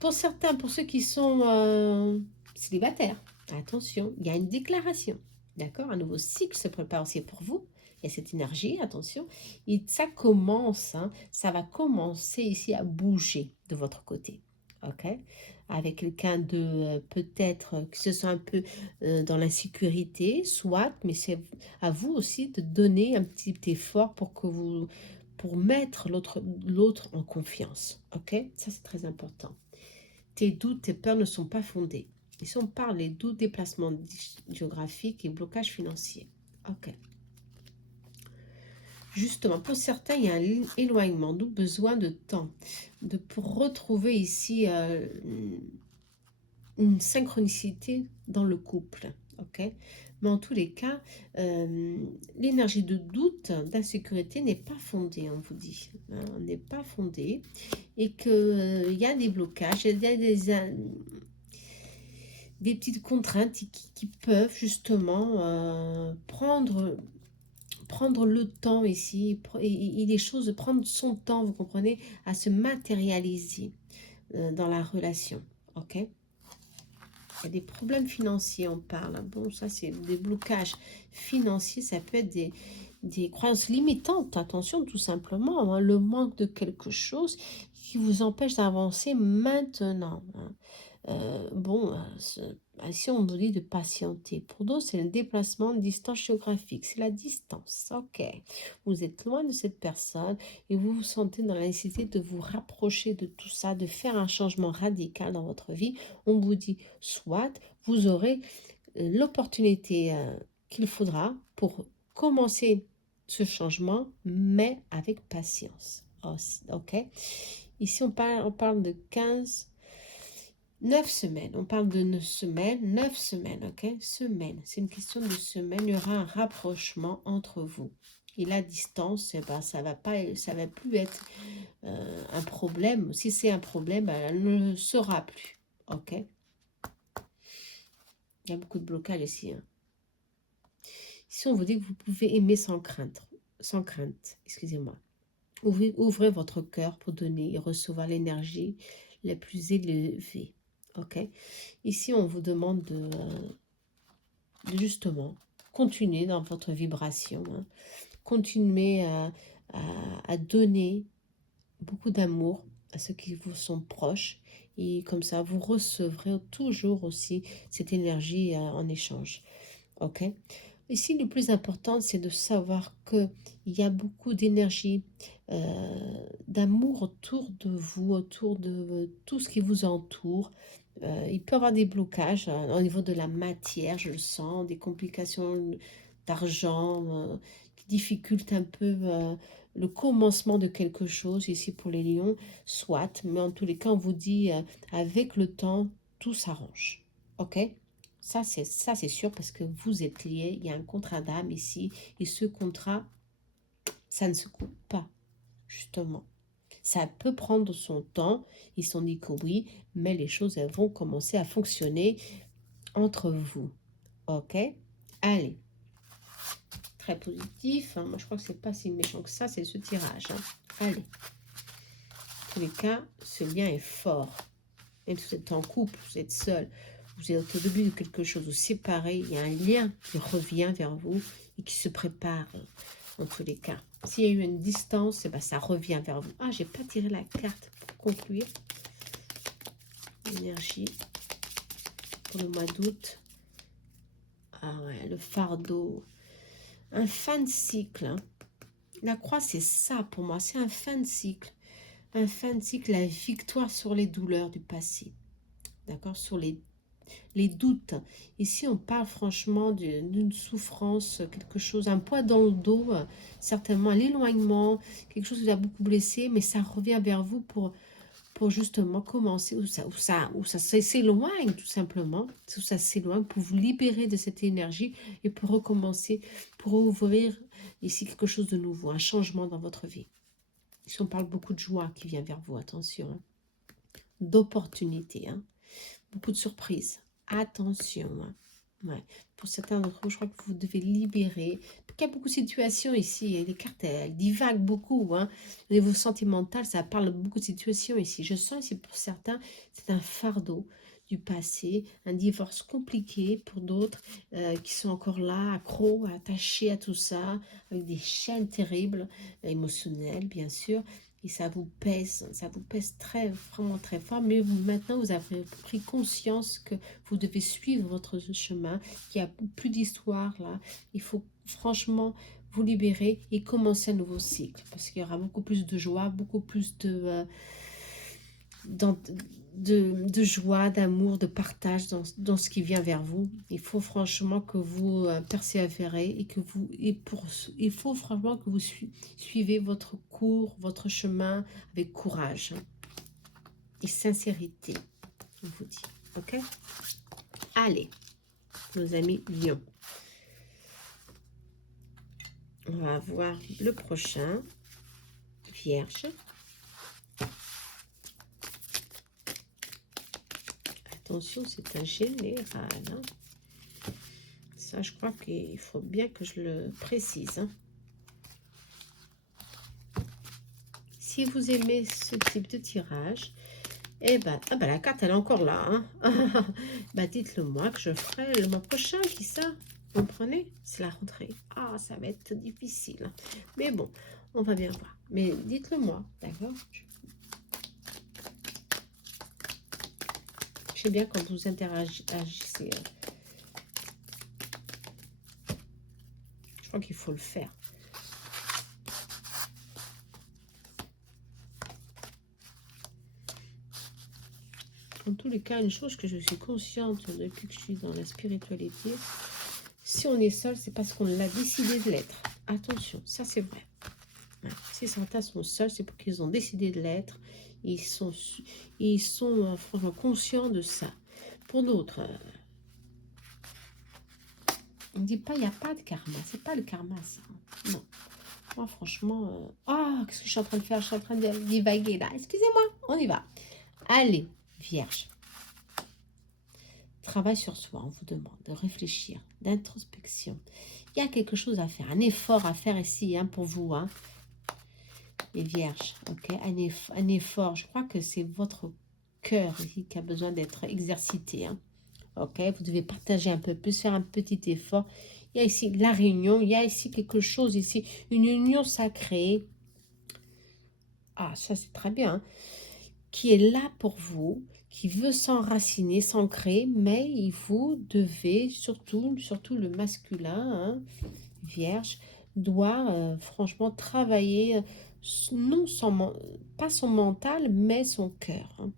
Pour certains, pour ceux qui sont célibataires, attention, il y a une déclaration. D'accord? Un nouveau cycle se prépare aussi pour vous. Il y a cette énergie, attention. Et ça commence, hein, ça va commencer ici à bouger de votre côté. OK? Avec quelqu'un de peut-être qui se sent un peu dans l'insécurité, soit, mais c'est à vous aussi de donner un petit effort pour mettre l'autre en confiance. OK? Ça, c'est très important. Tes doutes, tes peurs ne sont pas fondés. Ici, on parle des doutes, déplacements géographiques et blocages financiers. OK. Justement, pour certains, il y a un éloignement, d'où besoin de temps pour retrouver ici une synchronicité dans le couple. OK? Mais en tous les cas, l'énergie de doute, d'insécurité n'est pas fondée, on vous dit. Hein, n'est pas fondée. Et qu'il y a des blocages, il y a des petites contraintes qui peuvent justement prendre le temps ici, et les choses, prendre son temps, vous comprenez, à se matérialiser dans la relation. OK? Il y a des problèmes financiers, on parle. Hein. Bon, ça, c'est des blocages financiers. Ça peut être des croyances limitantes. Attention, tout simplement. Hein, le manque de quelque chose qui vous empêche d'avancer maintenant. Hein. Si on vous dit de patienter, pour d'autres, c'est le déplacement de distance géographique, c'est la distance, ok. Vous êtes loin de cette personne et vous vous sentez dans la nécessité de vous rapprocher de tout ça, de faire un changement radical dans votre vie. On vous dit, soit vous aurez l'opportunité qu'il faudra pour commencer ce changement, mais avec patience, ok. Ici, on parle de 9 semaines, on parle de 9 semaines, ok? Semaines, c'est une question de semaines, il y aura un rapprochement entre vous. Et la distance, eh ben, ça va plus être un problème. Si c'est un problème, ben, elle ne le sera plus, ok? Il y a beaucoup de blocages ici. Hein. Ici, on vous dit que vous pouvez aimer sans crainte, excusez-moi. Ouvrez votre cœur pour donner et recevoir l'énergie la plus élevée. Ok. Ici, on vous demande de justement continuer dans votre vibration. Hein. Continuez à donner beaucoup d'amour à ceux qui vous sont proches. Et comme ça, vous recevrez toujours aussi cette énergie en échange. Ok. Ici, le plus important, c'est de savoir qu'il y a beaucoup d'énergie, d'amour autour de vous, autour de tout ce qui vous entoure. Il peut y avoir des blocages au niveau de la matière, je le sens, des complications d'argent qui difficultent un peu le commencement de quelque chose ici pour les lions, soit, mais en tous les cas, on vous dit avec le temps, tout s'arrange. Ok? Ça, c'est sûr parce que vous êtes liés. Il y a un contrat d'âme ici. Et ce contrat, ça ne se coupe pas, justement. Ça peut prendre son temps. Ils sont dit que oui, mais les choses, elles vont commencer à fonctionner entre vous. Ok? Allez. Très positif. Hein. Moi, je crois que c'est pas si méchant que ça. C'est ce tirage. Hein. Allez. En tous les cas, ce lien est fort. Même si vous êtes en couple, vous êtes seul. Vous êtes au début de quelque chose, vous séparez, il y a un lien qui revient vers vous et qui se prépare en tous les cas. S'il y a eu une distance, eh ben, ça revient vers vous. Ah, j'ai pas tiré la carte pour conclure. Énergie pour le mois d'août. Ah ouais, le fardeau. Un fin de cycle. Hein. La croix, c'est ça pour moi. C'est un fin de cycle. Un fin de cycle, la victoire sur les douleurs du passé. D'accord? Sur les doutes. Ici, on parle franchement d'une souffrance, quelque chose, un poids dans le dos, certainement un éloignement, quelque chose qui vous a beaucoup blessé, mais ça revient vers vous pour justement commencer, où ça s'éloigne tout simplement, où ça s'éloigne, pour vous libérer de cette énergie et pour recommencer, pour ouvrir ici quelque chose de nouveau, un changement dans votre vie. Ici on parle beaucoup de joie qui vient vers vous, attention, hein. D'opportunités, hein. Beaucoup de surprises, attention, hein. Ouais. Pour certains d'entre vous, je crois que vous devez libérer. Il y a beaucoup de situations ici, et les cartes, elles divaguent beaucoup, hein. Au niveau sentimental, ça parle de beaucoup de situations ici. Je sens ici, pour certains, c'est un fardeau du passé, un divorce compliqué pour d'autres qui sont encore là, accros, attachés à tout ça, avec des chaînes terribles, émotionnelles, bien sûr. Et ça vous pèse très, vraiment très fort. Mais vous, maintenant, vous avez pris conscience que vous devez suivre votre chemin, qu'il n'y a plus d'histoire là. Il faut franchement vous libérer et commencer un nouveau cycle. Parce qu'il y aura beaucoup plus de joie, beaucoup plus de joie, d'amour, de partage dans ce qui vient vers vous. Il faut franchement que vous persévérez et que vous il faut franchement que vous suivez votre cours, votre chemin avec courage, hein, et sincérité, on vous dit. Ok? Allez, nos amis Lion. On va voir le prochain. Vierge. Attention, c'est un général, hein. Ça, je crois qu'il faut bien que je le précise, hein. Si vous aimez ce type de tirage, eh ben, ah ben la carte, elle est encore là, hein. Bah, dites-le moi que je ferai le mois prochain, qui ça? Vous comprenez? C'est la rentrée. Ah, ça va être difficile. Mais bon, on va bien voir. Mais dites-le moi, d'accord? Je sais bien quand vous interagissez. Je crois qu'il faut le faire. En tous les cas, une chose que je suis consciente depuis que je suis dans la spiritualité, si on est seul, c'est parce qu'on l'a décidé de l'être. Attention, ça c'est vrai. Si certains sont seuls, c'est parce qu'ils ont décidé de l'être. Ils sont franchement conscients de ça. Pour d'autres, on ne dit pas, il n'y a pas de karma. C'est pas le karma, ça. Non. Moi, franchement... qu'est-ce que je suis en train de faire? Je suis en train de divaguer, là. Excusez-moi, on y va. Allez, Vierge. Travail sur soi, on vous demande de réfléchir, d'introspection. Il y a quelque chose à faire, un effort à faire ici, hein, pour vous, hein. Les Vierges, ok, un effort. Je crois que c'est votre cœur ici qui a besoin d'être exercité, hein. Ok, vous devez partager un peu plus, faire un petit effort. Il y a ici la réunion, il y a ici quelque chose ici, une union sacrée. Ah, ça c'est très bien, hein, qui est là pour vous, qui veut s'enraciner, s'ancrer, mais vous devez, surtout le masculin, hein, Vierge, doit franchement travailler, non pas son mental, mais son cœur, hein.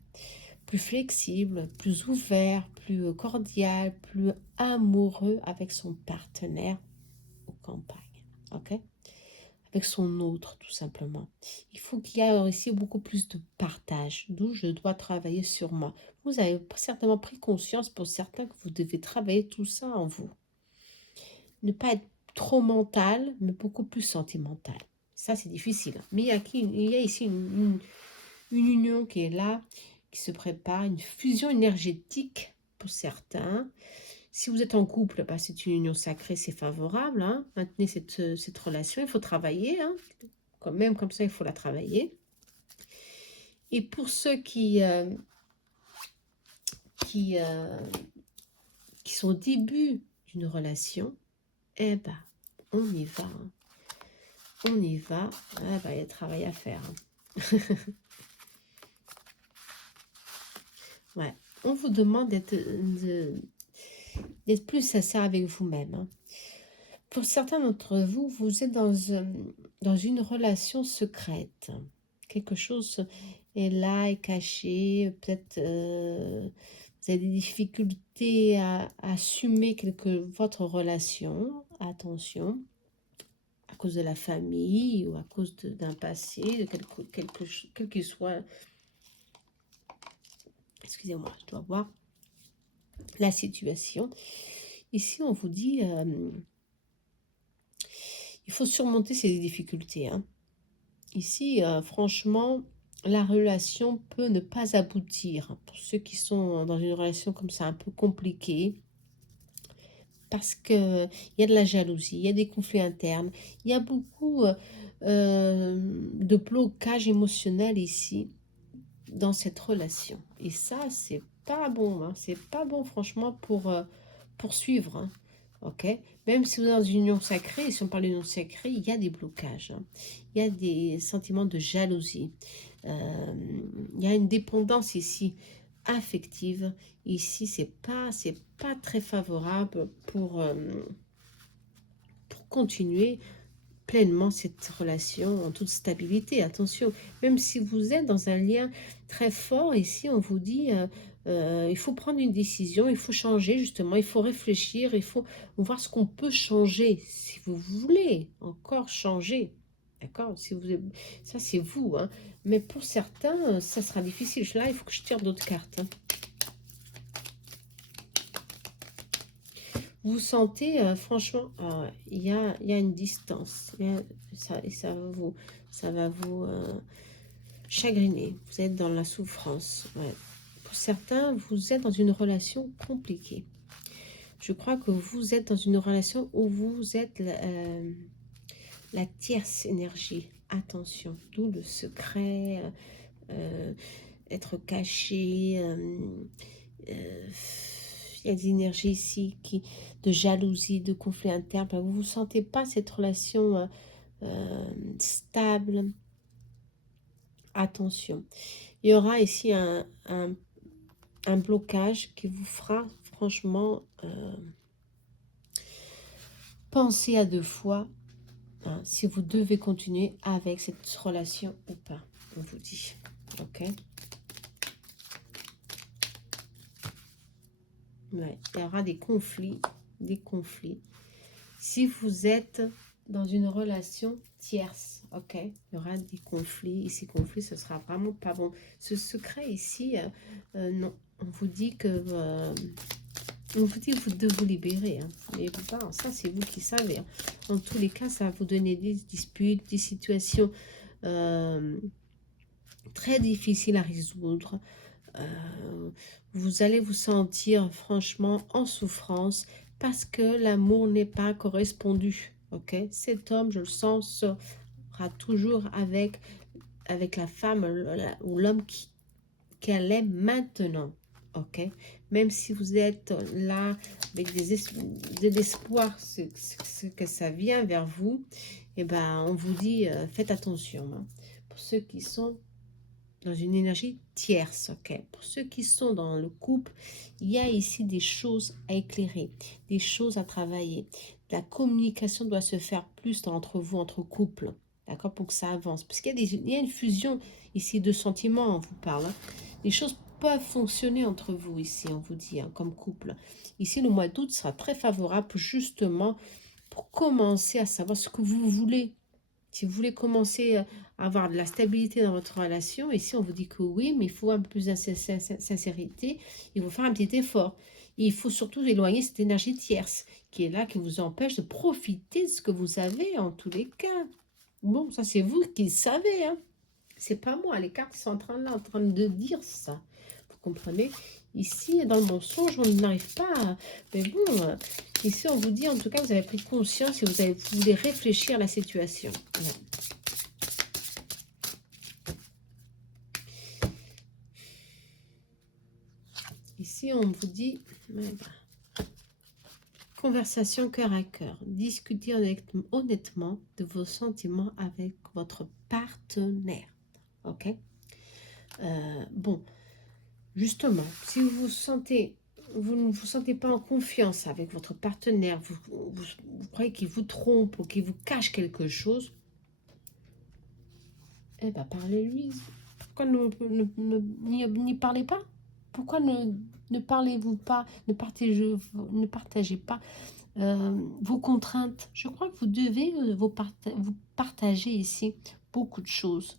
Plus flexible, plus ouvert, plus cordial, plus amoureux avec son partenaire ou compagne, ok? Avec son autre, tout simplement. Il faut qu'il y ait aussi beaucoup plus de partage, d'où je dois travailler sur moi. Vous avez certainement pris conscience pour certains que vous devez travailler tout ça en vous. Ne pas être trop mental, mais beaucoup plus sentimental. Ça, c'est difficile. Mais il y a ici une union qui est là, qui se prépare, une fusion énergétique pour certains. Si vous êtes en couple, bah, c'est une union sacrée, c'est favorable, hein. Maintenez cette relation, il faut travailler, hein. Quand même, comme ça, il faut la travailler. Et pour ceux qui sont au début d'une relation, eh ben, on y va, hein. On y va. Ah, bah, il y a travail à faire, hein. Ouais. On vous demande d'être plus sincère avec vous-même, hein. Pour certains d'entre vous, vous êtes dans une relation secrète. Quelque chose est là, est caché. Peut-être vous avez des difficultés à assumer votre relation. Attention, à cause de la famille ou à cause d'un passé, quel que soit Excusez-moi, je dois voir la situation. Ici, on vous dit, il faut surmonter ces difficultés. Hein. Ici, franchement, la relation peut ne pas aboutir. Pour ceux qui sont dans une relation comme ça, un peu compliquée, parce que il y a de la jalousie, il y a des conflits internes, il y a beaucoup de blocage émotionnel ici dans cette relation. Et ça, c'est pas bon, hein. C'est pas bon franchement pour poursuivre. Hein. Ok, même si vous êtes dans une union sacrée, et si on parle d'union sacrée, il y a des blocages. Hein. Il y a des sentiments de jalousie. Il y a une dépendance ici affective. Ici, c'est pas très favorable pour continuer pleinement cette relation en toute stabilité. Attention, même si vous êtes dans un lien très fort, ici on vous dit il faut prendre une décision, il faut changer justement, il faut réfléchir, il faut voir ce qu'on peut changer, si vous voulez encore changer. D'accord, si vous, ça c'est vous, hein. Mais pour certains, ça sera difficile. Là, il faut que je tire d'autres cartes. Hein. Vous sentez, franchement, il y a une distance. Ça va vous chagriner. Vous êtes dans la souffrance. Ouais. Pour certains, vous êtes dans une relation compliquée. Je crois que vous êtes dans une relation où vous êtes la tierce énergie. Attention, d'où le secret, être caché. Il y a des énergies ici de jalousie, de conflit interne. Vous ne sentez pas cette relation stable. Attention. Il y aura ici un blocage qui vous fera franchement penser à deux fois hein, si vous devez continuer avec cette relation ou pas. On vous dit. Ok. Ouais, il y aura des conflits. Si vous êtes dans une relation tierce, ok, il y aura des conflits. Et ces conflits, ce sera vraiment pas bon. Ce secret ici, non. On vous dit que vous devez vous libérer. Hein. Mais bon, ça, c'est vous qui savez. Hein. En tous les cas, ça va vous donner des disputes, des situations très difficiles à résoudre. Vous allez vous sentir franchement en souffrance parce que l'amour n'est pas correspondu. Ok, cet homme, je le sens, sera toujours avec la femme ou l'homme qu'elle est maintenant. Ok, même si vous êtes là avec de l'espoir, ce que ça vient vers vous, et ben on vous dit faites attention. Hein, pour ceux qui sont dans une énergie tierce, ok. Pour ceux qui sont dans le couple, il y a ici des choses à éclairer, des choses à travailler. La communication doit se faire plus entre vous, entre couples, d'accord, pour que ça avance. Parce qu'il y a une fusion ici de sentiments, on vous parle. Hein. Les choses peuvent fonctionner entre vous ici, on vous dit, hein, comme couple. Ici, le mois d'août sera très favorable justement pour commencer à savoir ce que vous voulez. Si vous voulez commencer à avoir de la stabilité dans votre relation, ici on vous dit que oui, mais il faut un peu plus de sincérité, il faut faire un petit effort. Et il faut surtout éloigner cette énergie tierce qui est là, qui vous empêche de profiter de ce que vous avez en tous les cas. Bon, ça c'est vous qui le savez, hein. C'est pas moi, les cartes sont en train de dire ça. Vous comprenez? Ici, dans le mensonge, on n'arrive pas à... Mais bon, ici, on vous dit, en tout cas, vous avez pris conscience et vous voulez réfléchir à la situation. Ouais. Ici, on vous dit... conversation cœur à cœur. Discutez honnêtement de vos sentiments avec votre partenaire. Ok? Bon... Justement, si vous ne vous sentez pas en confiance avec votre partenaire, vous croyez qu'il vous trompe ou qu'il vous cache quelque chose, eh bien, parlez-lui. Pourquoi n'y parlez pas? Pourquoi ne parlez-vous pas, ne partagez pas vos contraintes? Je crois que vous devez vous partager ici beaucoup de choses.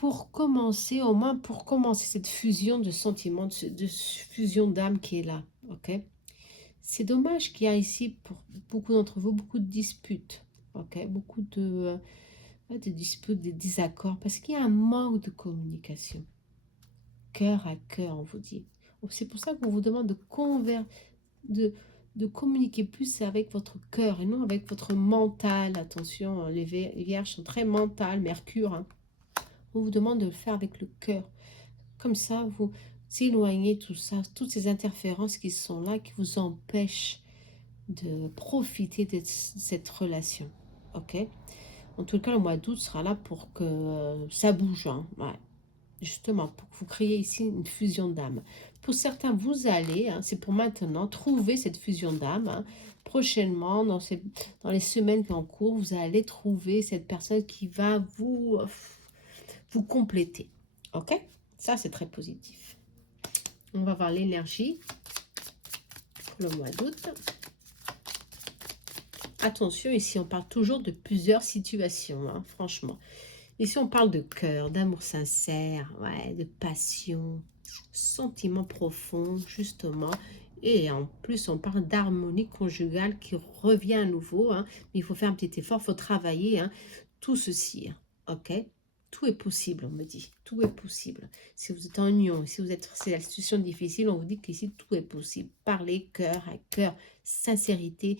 pour commencer, au moins pour commencer cette fusion de sentiments, de fusion d'âme qui est là, ok? C'est dommage qu'il y a ici, pour beaucoup d'entre vous, beaucoup de disputes, ok? Beaucoup de disputes, de désaccords, parce qu'il y a un manque de communication. Cœur à cœur, on vous dit. C'est pour ça qu'on vous demande de, de communiquer plus avec votre cœur et non avec votre mental. Attention, hein, les vierges sont très mentales, Mercure, hein. On vous demande de le faire avec le cœur. Comme ça, vous éloignez tout ça, toutes ces interférences qui sont là, qui vous empêchent de profiter de cette relation. Ok? En tout cas, le mois d'août sera là pour que ça bouge. Hein, ouais. Justement, pour que vous créiez ici une fusion d'âme. Pour certains, vous allez, hein, c'est pour maintenant, trouver cette fusion d'âme. Hein. Prochainement, dans les semaines qui en cours, vous allez trouver cette personne qui va vous compléter. Ok? Ça, c'est très positif. On va voir l'énergie pour le mois d'août. Attention, ici, on parle toujours de plusieurs situations, hein, franchement. Ici, on parle de cœur, d'amour sincère, ouais, de passion, sentiments profonds, justement. Et en plus, on parle d'harmonie conjugale qui revient à nouveau. Hein, mais il faut faire un petit effort, il faut travailler. Hein, tout ceci, hein, ok? Tout est possible, on me dit. Tout est possible. Si vous êtes en union, si vous êtes, c'est la situation difficile, on vous dit qu'ici, tout est possible. Parler cœur à cœur, sincérité,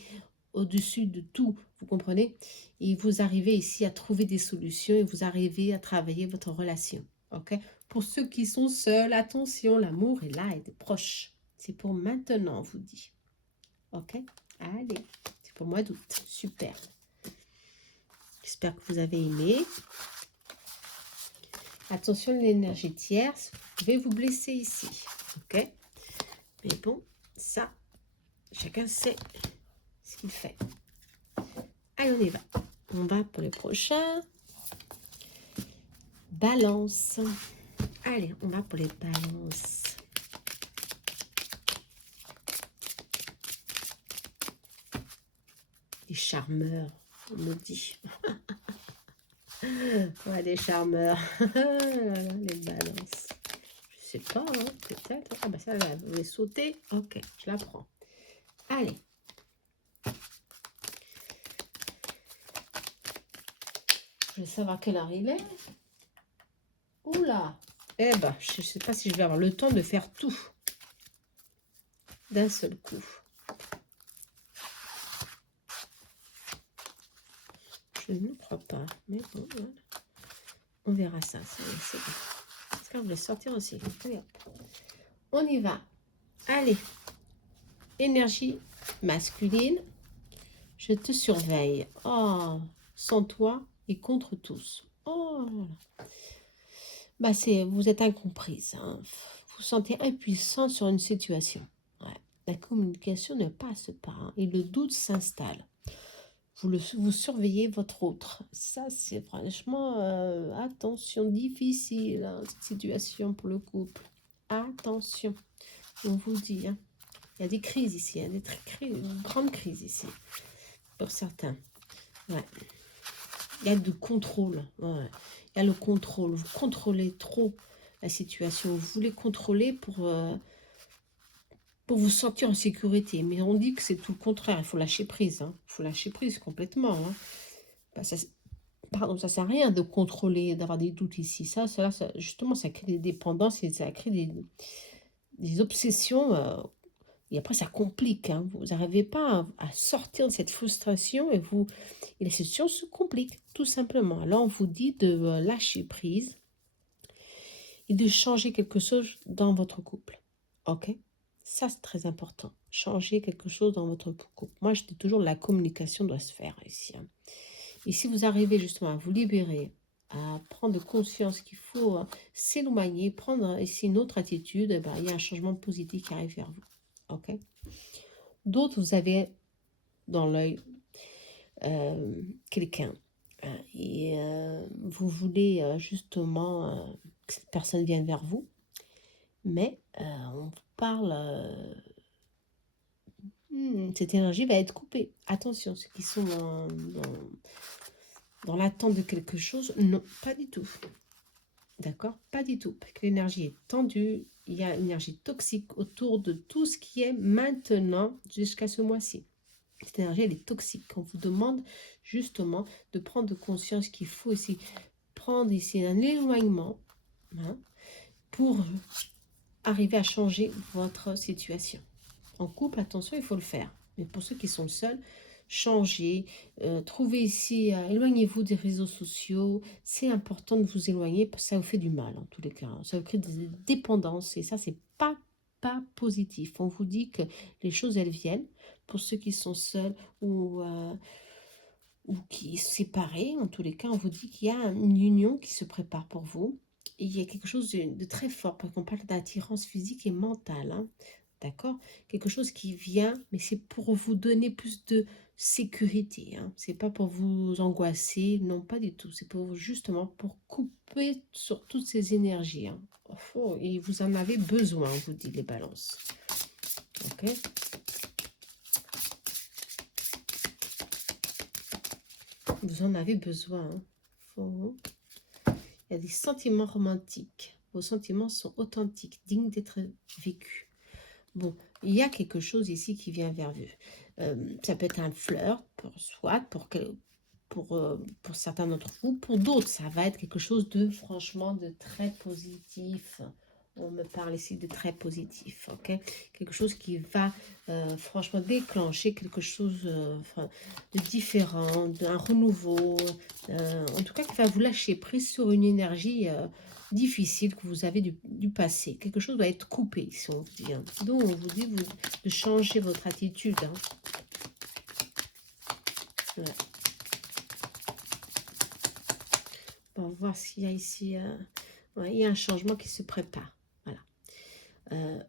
au-dessus de tout, vous comprenez? Et vous arrivez ici à trouver des solutions et vous arrivez à travailler votre relation, ok? Pour ceux qui sont seuls, attention, l'amour est là, et est proche. C'est pour maintenant, on vous dit, ok? Allez, c'est pour mois d'août, super. J'espère que vous avez aimé. Attention, l'énergie tierce, vous pouvez vous blesser ici, ok? Mais bon, ça, chacun sait ce qu'il fait. Allez, on y va. On va pour le prochain. Balance. Allez, on va pour les balances. Les charmeurs, on me dit. Ouais, les charmeurs. Les balances. Je sais pas, hein, peut-être. Ah, bah ça, là, vous voulez sauter. Ok, je la prends. Allez. Je veux savoir quelle heure il est. Oula. Eh ben, je ne sais pas si je vais avoir le temps de faire tout d'un seul coup. Je ne crois pas. Mais bon, voilà. On verra ça. C'est bon. Est-ce que je vais sortir aussi? On y va. Allez. Énergie masculine. Je te surveille. Oh, sans toi et contre tous. Oh, bah vous êtes incomprise. Hein. Vous vous sentez impuissant sur une situation. Ouais. La communication ne passe pas. Hein, et le doute s'installe. Vous surveillez votre autre. Ça, c'est franchement, attention, difficile, hein, cette situation pour le couple. Attention, on vous dit. Hein. Il y a des crises ici, hein, une grande crise ici, pour certains. Ouais. Il y a du contrôle. Ouais. Il y a le contrôle. Vous contrôlez trop la situation. Vous voulez contrôler pour vous sentir en sécurité. Mais on dit que c'est tout le contraire. Il faut lâcher prise. Hein. Il faut lâcher prise complètement. Hein. Bah, ça sert à rien de contrôler, d'avoir des doutes ici. Ça, justement, ça crée des dépendances et ça crée des obsessions. Et après, ça complique. Hein. Vous n'arrivez pas à sortir de cette frustration et la situation se complique, tout simplement. Alors, on vous dit de lâcher prise et de changer quelque chose dans votre couple. Ok? Ça, c'est très important. Changer quelque chose dans votre couple. Moi, je dis toujours la communication doit se faire ici. Hein. Et si vous arrivez justement à vous libérer, à prendre conscience qu'il faut s'éloigner, prendre ici une autre attitude, eh ben, il y a un changement positif qui arrive vers vous. Ok? D'autres, vous avez dans l'œil quelqu'un et vous voulez justement que cette personne vienne vers vous, mais on parle, cette énergie va être coupée. Attention, ceux qui sont dans l'attente de quelque chose, non, pas du tout. D'accord? Pas du tout. Parce que l'énergie est tendue. Il y a une énergie toxique autour de tout ce qui est maintenant jusqu'à ce mois-ci. Cette énergie, elle est toxique. On vous demande justement de prendre conscience qu'il faut ici prendre ici un éloignement, hein, pour arriver à changer votre situation. En couple, attention, il faut le faire. Mais pour ceux qui sont seuls, changez, trouvez ici, éloignez-vous des réseaux sociaux. C'est important de vous éloigner parce que ça vous fait du mal en tous les cas, hein. Ça vous crée des dépendances et ça, c'est pas positif. On vous dit que les choses, elles viennent. Pour ceux qui sont seuls ou qui sont séparés, en tous les cas, on vous dit qu'il y a une union qui se prépare pour vous. Et il y a quelque chose de très fort, parce qu'on parle d'attirance physique et mentale, hein. D'accord? Quelque chose qui vient, mais c'est pour vous donner plus de sécurité, hein. C'est pas pour vous angoisser, non, pas du tout. C'est pour justement pour couper sur toutes ces énergies, hein. Oh, et vous en avez besoin, on vous dit les balances. Ok? Vous en avez besoin, hein. Il y a des sentiments romantiques. Vos sentiments sont authentiques, dignes d'être vécus. Bon, il y a quelque chose ici qui vient vers vous. Ça peut être un flirt, pour certains d'entre vous. Pour d'autres, ça va être quelque chose de franchement de très positif. On me parle ici de très positif, ok? Quelque chose qui va franchement déclencher quelque chose de différent, d'un renouveau, en tout cas qui va vous lâcher prise sur une énergie difficile que vous avez du passé. Quelque chose doit être coupé, si on vous dit, hein. Donc on vous dit de changer votre attitude, hein. Voilà. On va voir s'il y a ici... ouais, il y a un changement qui se prépare. Voilà.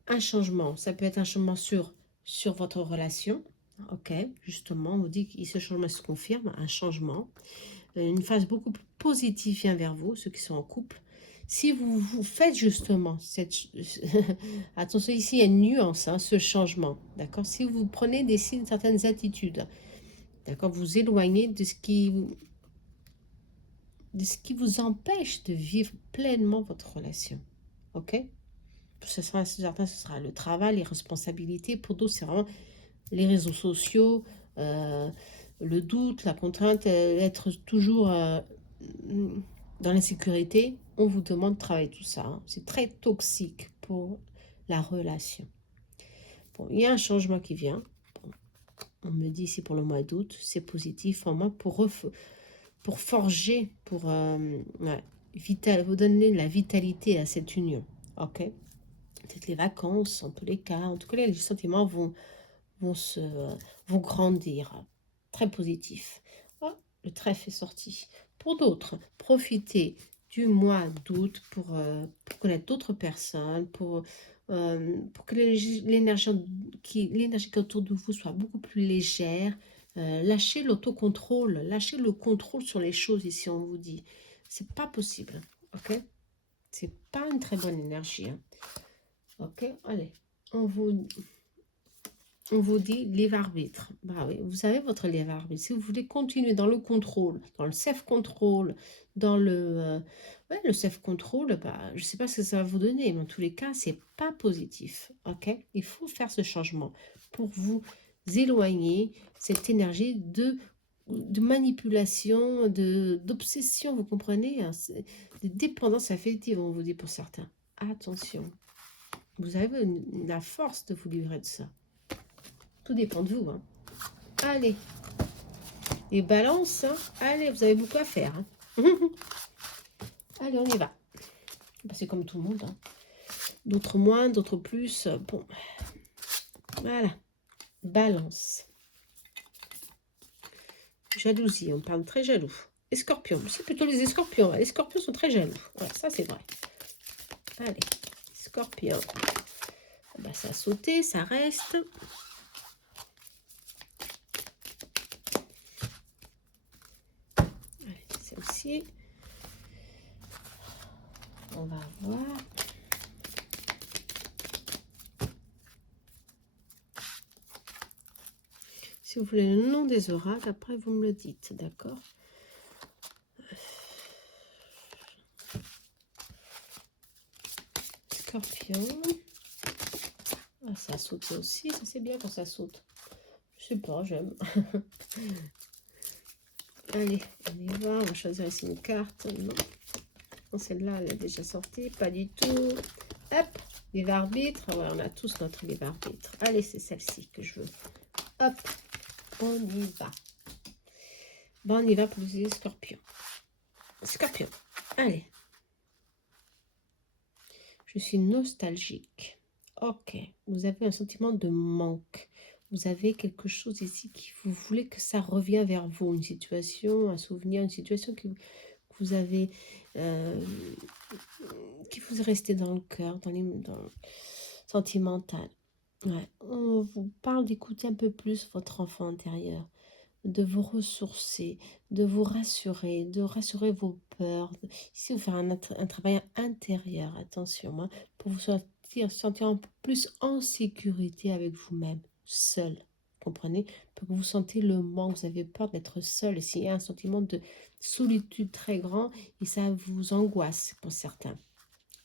Un changement, ça peut être un changement sur votre relation. Ok, justement, on vous dit que ce changement se confirme, un changement. Une phase beaucoup plus positive vient vers vous, ceux qui sont en couple. Si vous faites justement cette... attention, ici, il y a une nuance, hein, ce changement. D'accord? Si vous prenez des signes, certaines attitudes, d'accord, vous éloignez de ce qui vous empêche de vivre pleinement votre relation. Ok? Pour certains, ce sera le travail, les responsabilités. Pour d'autres, c'est vraiment les réseaux sociaux, le doute, la contrainte, être toujours dans l'insécurité. On vous demande de travailler tout ça, hein. C'est très toxique pour la relation. Bon, il y a un changement qui vient. Bon, on me dit ici pour le mois d'août, c'est positif en moi pour forger, pour ouais, vous donner la vitalité à cette union. Ok? Peut-être les vacances, en tous les cas. En tout cas, les sentiments vont grandir. Très positif. Oh, le trèfle est sorti. Pour d'autres, profitez du mois d'août pour connaître d'autres personnes, pour que l'énergie qui est autour de vous soit beaucoup plus légère. Lâchez l'autocontrôle, lâchez le contrôle sur les choses ici, on vous dit. C'est pas possible, ok? C'est pas une très bonne énergie, hein. Ok, allez, on vous dit libre arbitre. Bah oui, vous avez votre libre arbitre. Si vous voulez continuer dans le contrôle, dans le self-control, dans le self-control, bah, je ne sais pas ce que ça va vous donner, mais en tous les cas, c'est pas positif. Ok? Il faut faire ce changement pour vous éloigner cette énergie de manipulation, d'obsession, vous comprenez, hein, de dépendance affective, on vous dit pour certains. Attention, vous avez la force de vous livrer de ça. Tout dépend de vous, hein. Allez, les balances, hein. Allez, vous avez beaucoup à faire, hein. Allez, on y va. Bah, c'est comme tout le monde, hein. D'autres moins, d'autres plus. Bon, voilà. Balance. Jalousie, on parle très jaloux. Les scorpions, c'est plutôt les scorpions. Les scorpions sont très jaloux. Ouais, ça c'est vrai. Allez, scorpion. Bah, ça a sauté, ça reste. Allez, celle-ci. On va voir. Si vous voulez le nom des oracles, après vous me le dites, d'accord? Scorpion. Ah, ça a sauté aussi, ça c'est bien quand ça saute. Je sais pas, j'aime. Allez, on y va, on va choisir ici une carte. Non, celle-là, elle est déjà sortie, pas du tout. Hop, livre arbitre. Ouais, on a tous notre livre arbitre. Allez, c'est celle-ci que je veux. Hop, on y va. Bon, on y va pour les scorpions. Scorpion, allez. Je suis nostalgique. Ok, vous avez un sentiment de manque. Vous avez quelque chose ici qui vous voulez que ça revienne vers vous. Une situation, un souvenir, une situation que vous avez, qui vous est restée dans le cœur, dans le sentimental. Ouais. On vous parle d'écouter un peu plus votre enfant intérieur, de vous ressourcer, de vous rassurer, de rassurer vos peurs. Ici, vous faire un travail intérieur, attention, hein, pour vous sentir un peu plus en sécurité avec vous-même, seul. Comprenez? Pour que vous sentez le manque, vous avez peur d'être seul. Et s'il y a un sentiment de solitude très grand, et ça vous angoisse pour certains.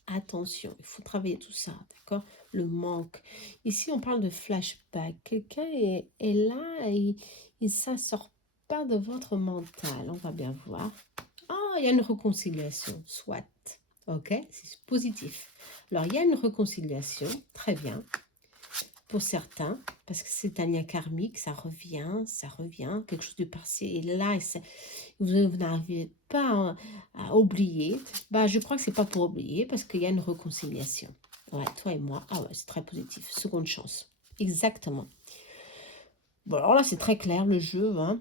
Attention, il faut travailler tout ça, d'accord? Le manque. Ici, on parle de flashback. Quelqu'un est là et il ne sort pas de votre mental. On va bien voir. Ah, il y a une réconciliation, soit. Ok, c'est positif. Alors, il y a une réconciliation, très bien, pour certains, parce que c'est un lien karmique, ça revient, quelque chose de passé. Et là, vous n'arrivez pas à oublier. Bah, je crois que c'est pas pour oublier, parce qu'il y a une réconciliation. Ouais, toi et moi. Ah ouais, c'est très positif. Seconde chance. Exactement. Bon, alors là, c'est très clair, le jeu, hein.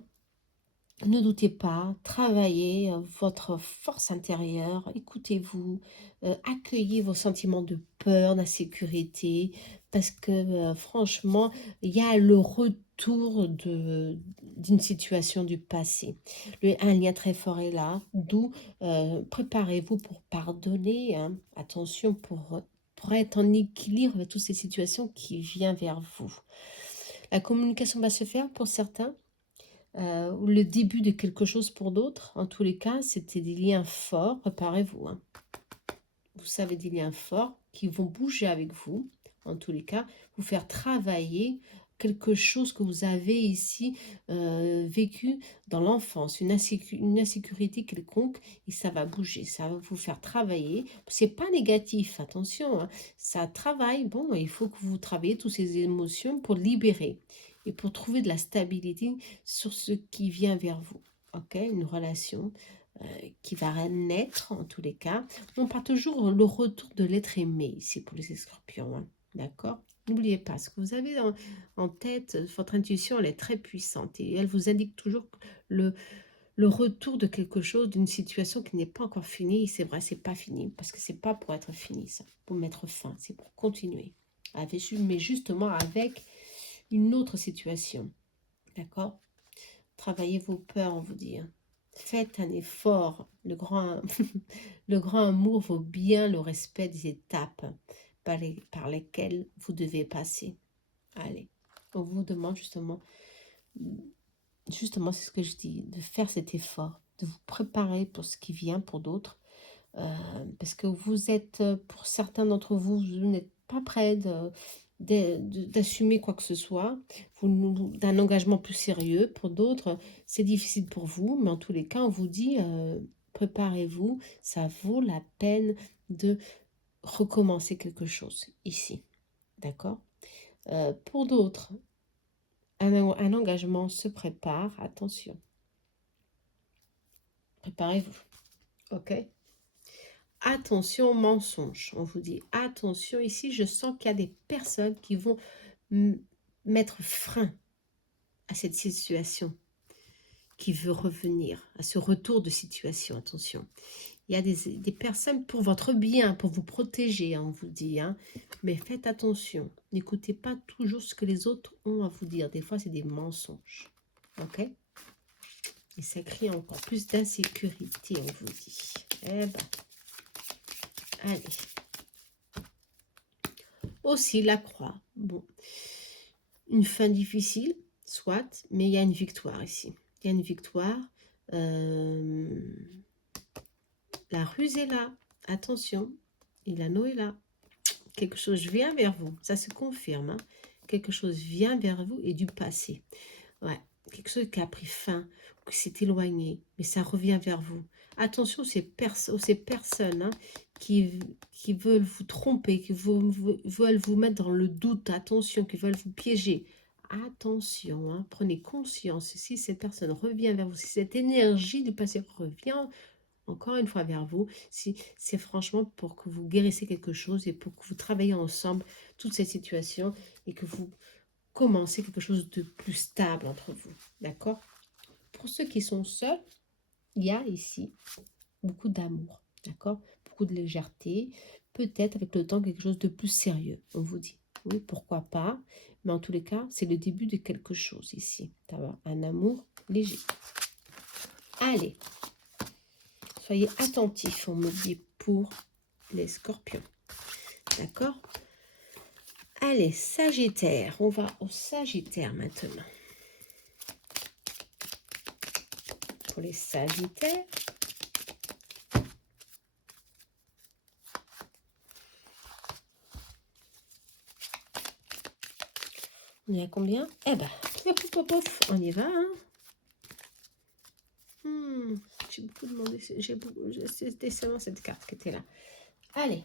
Ne doutez pas, travaillez votre force intérieure, écoutez-vous, accueillez vos sentiments de peur, d'insécurité, parce que franchement, il y a le retour d'une situation du passé. Un lien très fort est là, d'où préparez-vous pour pardonner, hein, attention pour être en équilibre avec toutes ces situations qui viennent vers vous. La communication va se faire pour certains, ou le début de quelque chose pour d'autres. En tous les cas, c'était des liens forts. Préparez-vous, hein. Vous savez, des liens forts qui vont bouger avec vous. En tous les cas, vous faire travailler quelque chose que vous avez ici vécu dans l'enfance, une insécurité quelconque, et ça va bouger, ça va vous faire travailler. C'est pas négatif, attention, hein. Ça travaille. Bon, il faut que vous travaillez toutes ces émotions pour libérer et pour trouver de la stabilité sur ce qui vient vers vous. Ok, une relation qui va naître en tous les cas. On parle toujours le retour de l'être aimé ici pour les scorpions, hein. D'accord? N'oubliez pas, ce que vous avez en tête, votre intuition, elle est très puissante et elle vous indique toujours le, le retour de quelque chose, d'une situation qui n'est pas encore finie. C'est vrai, c'est pas fini, parce que c'est pas pour être fini, ça, pour mettre fin, c'est pour continuer. Mais justement avec une autre situation. D'accord? Travaillez vos peurs, on vous dit, hein. Faites un effort. Le grand, le grand amour vaut bien le respect des étapes par lesquelles vous devez passer. Allez, on vous demande justement c'est ce que je dis, de faire cet effort, de vous préparer pour ce qui vient pour d'autres. Parce que vous êtes, pour certains d'entre vous, vous n'êtes pas prêts d'assumer quoi que ce soit, d'un engagement plus sérieux. Pour d'autres, c'est difficile pour vous, mais en tous les cas, on vous dit, préparez-vous, ça vaut la peine de recommencer quelque chose ici. D'accord? Pour d'autres, un engagement se prépare, attention. Préparez-vous, ok? Attention mensonge, on vous dit attention. Ici, je sens qu'il y a des personnes qui vont mettre frein à cette situation qui veut revenir, à ce retour de situation, attention. Il y a des personnes pour votre bien, pour vous protéger, hein, on vous dit, hein, mais faites attention. N'écoutez pas toujours ce que les autres ont à vous dire. Des fois, c'est des mensonges, ok? Et ça crée encore plus d'insécurité, on vous dit. Eh ben, allez. Aussi la croix. Bon, une fin difficile, soit, mais il y a une victoire ici. Il y a une victoire. La ruse est là. Attention, et l'anneau est là. quelque chose vient vers vous. Ça se confirme. Hein. Quelque chose vient vers vous et du passé. Ouais. Quelque chose qui a pris fin, qui s'est éloigné, mais ça revient vers vous. Attention ces personnes hein, qui veulent vous tromper, qui veulent vous mettre dans le doute. Attention, qui veulent vous piéger. Attention, hein, prenez conscience. Si cette personne revient vers vous, si cette énergie du passé revient encore une fois vers vous, si c'est franchement pour que vous guérissez quelque chose et pour que vous travaillez ensemble toute cette situation et que vous commencez quelque chose de plus stable entre vous. D'accord? Pour ceux qui sont seuls, il y a ici beaucoup d'amour. D'accord? Beaucoup de légèreté. Peut-être avec le temps quelque chose de plus sérieux, on vous dit. Oui, pourquoi pas. Mais en tous les cas, c'est le début de quelque chose ici. D'avoir un amour léger. Allez. Soyez attentifs, on me dit, pour les scorpions. D'accord? Allez, Sagittaire. On va au Sagittaire maintenant. Pour les Sagittaires. On est à combien? Eh ben, on y va. Hein. J'ai beaucoup demandé. C'était seulement cette carte qui était là. Allez.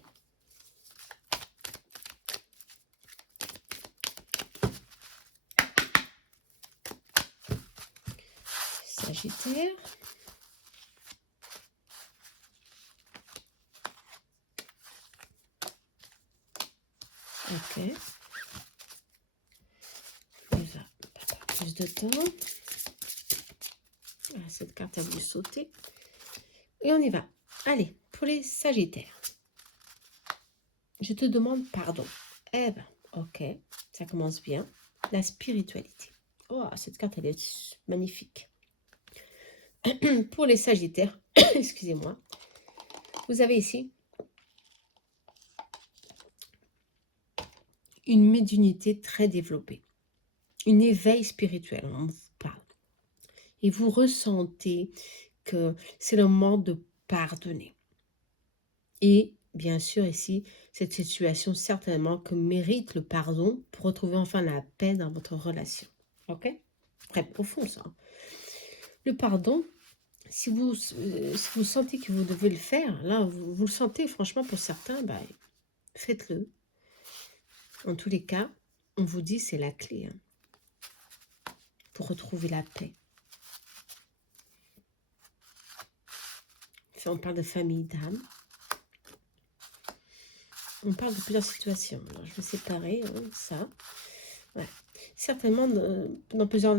Sagittaire. Ok. Il va pas plus de temps. Ah, cette carte a voulu sauter. Et on y va. Allez, pour les Sagittaires. Je te demande pardon. Eh ben, ok. Ça commence bien. La spiritualité. Oh, cette carte, elle est magnifique. Pour les Sagittaires, excusez-moi, vous avez ici une médiumnité très développée, une éveil spirituel, on vous parle. Et vous ressentez que c'est le moment de pardonner. Et bien sûr ici, cette situation certainement que mérite le pardon pour retrouver enfin la paix dans votre relation. Ok? Très profond ça. Le pardon, si vous sentez que vous devez le faire, là vous le sentez franchement pour certains, bah, faites-le. En tous les cas, on vous dit c'est la clé hein, pour retrouver la paix. Enfin, on parle de famille d'âme. On parle de plusieurs situations. Alors, je vais séparer hein, ça. Ouais. Certainement, dans plusieurs...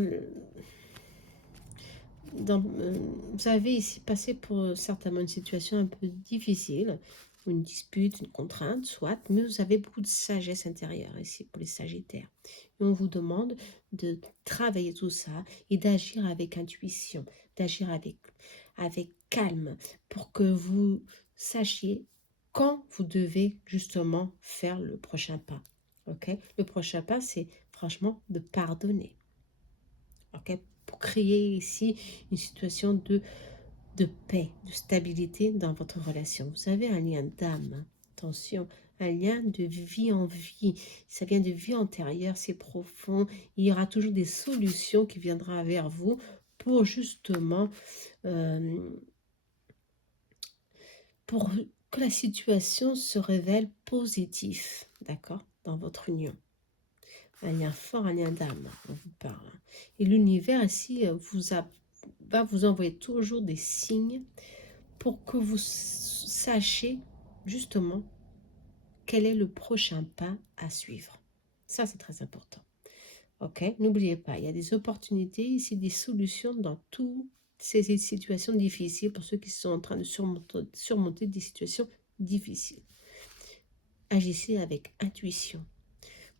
vous avez ici passé pour certainement une situation un peu difficile, une dispute, une contrainte, soit, mais vous avez beaucoup de sagesse intérieure ici pour les Sagittaires. Et on vous demande de travailler tout ça et d'agir avec intuition, d'agir avec calme pour que vous sachiez quand vous devez justement faire le prochain pas. Ok? Le prochain pas, c'est franchement de pardonner. Ok? Pour créer ici une situation de paix, de stabilité dans votre relation. Vous avez un lien d'âme, hein. Attention, un lien de vie en vie. Ça vient de vie antérieure, c'est profond. Il y aura toujours des solutions qui viendront vers vous pour justement pour que la situation se révèle positive, d'accord, dans votre union. Un lien fort, un lien d'âme, on vous parle. Et l'univers ici va vous envoyer toujours des signes pour que vous sachiez justement quel est le prochain pas à suivre. Ça, c'est très important. Ok, n'oubliez pas, il y a des opportunités ici, des solutions dans toutes ces situations difficiles pour ceux qui sont en train de surmonter des situations difficiles. Agissez avec intuition.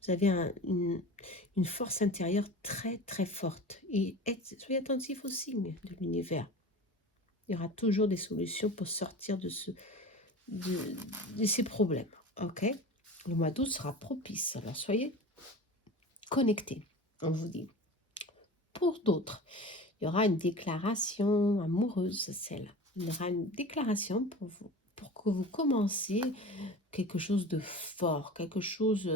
Vous avez une force intérieure très très forte. Et soyez attentifs aux signes de l'univers. Il y aura toujours des solutions pour sortir de ces problèmes. Ok? Le mois d'août sera propice. Alors soyez connectés, on vous dit. Pour d'autres, il y aura une déclaration amoureuse, celle. Il y aura une déclaration pour vous. pour que vous commenciez quelque chose de fort, quelque chose,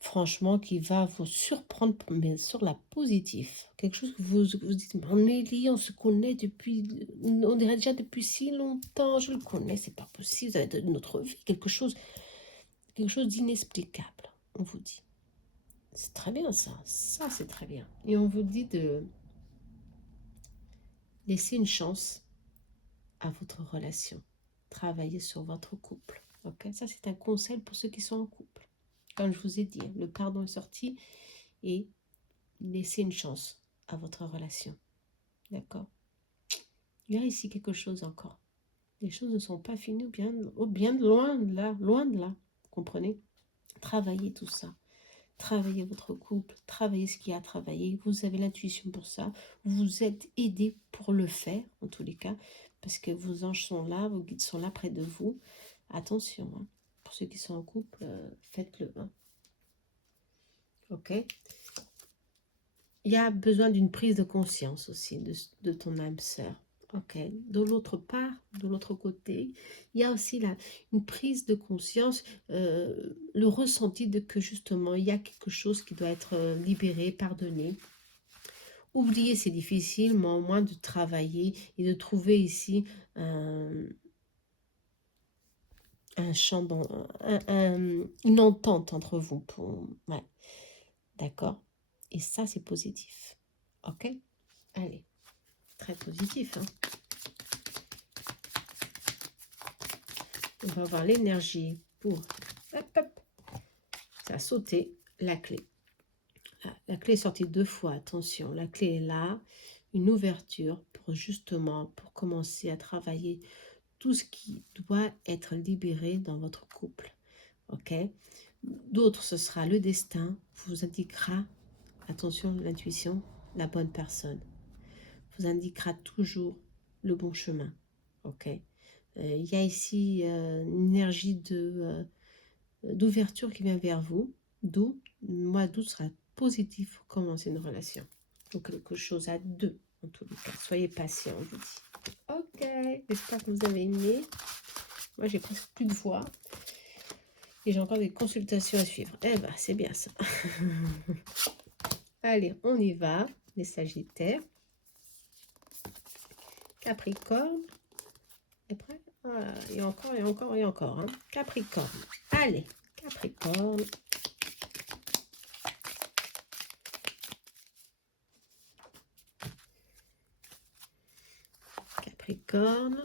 franchement, qui va vous surprendre, mais sur la positive. Quelque chose que vous dites, mais Amélie, on se connaît depuis, on dirait déjà depuis si longtemps, je le connais, c'est pas possible, ça va être notre vie, quelque chose d'inexplicable, on vous dit. C'est très bien ça c'est très bien. Et on vous dit de laisser une chance à votre relation. Travailler sur votre couple. Ok, ça c'est un conseil pour ceux qui sont en couple. Comme je vous ai dit, le pardon est sorti et laissez une chance à votre relation. D'accord? Il y a ici quelque chose encore. Les choses ne sont pas finies, bien loin de là, loin de là. Vous comprenez? Travaillez tout ça. Travaillez votre couple, travaillez ce qu'il y a à travailler. Vous avez l'intuition pour ça. Vous êtes aidé pour le faire, en tous les cas, parce que vos anges sont là, vos guides sont là près de vous. Attention, hein. Pour ceux qui sont en couple, faites-le. Hein. Ok? Il y a besoin d'une prise de conscience aussi de ton âme sœur. Ok. De l'autre part, de l'autre côté, il y a aussi une prise de conscience, le ressenti de que justement, il y a quelque chose qui doit être libéré, pardonné. Oublier, c'est difficile, mais au moins de travailler et de trouver ici un champ, une entente entre vous. Ouais. D'accord? Et ça, c'est positif. Ok? Allez. Très positif. Hein. On va avoir l'énergie pour... Hop, hop. Ça a sauté. La clé. La clé est sortie 2 fois. Attention. La clé est là. Une ouverture pour justement, pour commencer à travailler tout ce qui doit être libéré dans votre couple. Ok? D'autres, ce sera le destin. Vous indiquera, attention, l'intuition, la bonne personne. Vous indiquera toujours le bon chemin. Ok? Il y a ici une énergie d'ouverture qui vient vers vous. D'où, le mois d'août sera positif pour commencer une relation. Donc quelque chose à deux, en tous les cas. Soyez patient, on vous dit. Ok, j'espère que vous avez aimé. Moi, j'ai presque plus de voix. Et j'ai encore des consultations à suivre. Eh ben, c'est bien ça. Allez, on y va. Les Sagittaires. Capricorne. Et prêt? Voilà. Et encore, et encore, et encore. Hein. Capricorne. Allez, Capricorne. Capricorne.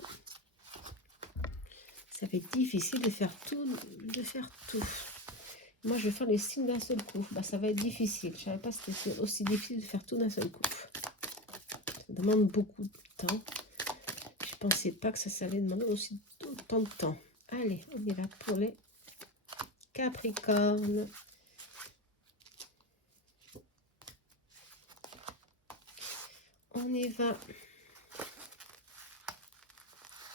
Ça va être difficile de faire tout. Moi, je vais faire les signes d'un seul coup. Bah, ça va être difficile. Je ne savais pas que c'était aussi difficile de faire tout d'un seul coup. Ça demande beaucoup de temps. Je ne pensais pas que ça allait demander aussi autant de temps. Allez, on est là pour les Capricornes. On y va.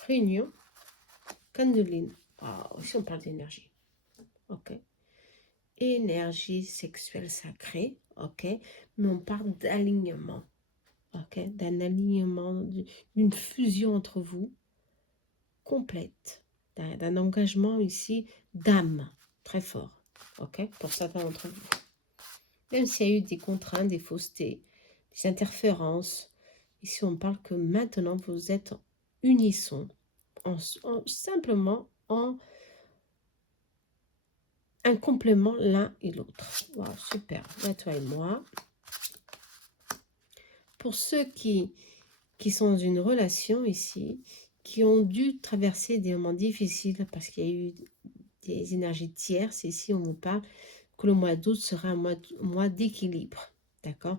Réunion. Candeline. Oh, ici, on parle d'énergie. Ok. Énergie sexuelle sacrée. Ok. Mais on parle d'alignement. Ok. D'un alignement, d'une fusion entre vous complète. D'un engagement ici d'âme. Très fort. Ok. Pour certains d'entre vous. Même s'il y a eu des contraintes, des faussetés, des interférences. Ici, on parle que maintenant, vous êtes en unisson. Simplement en un complément l'un et l'autre. Wow, super. Là, toi et moi. Pour ceux qui sont dans une relation ici, qui ont dû traverser des moments difficiles parce qu'il y a eu des énergies tierces, ici on vous parle que le mois d'août sera un mois d'équilibre. D'accord?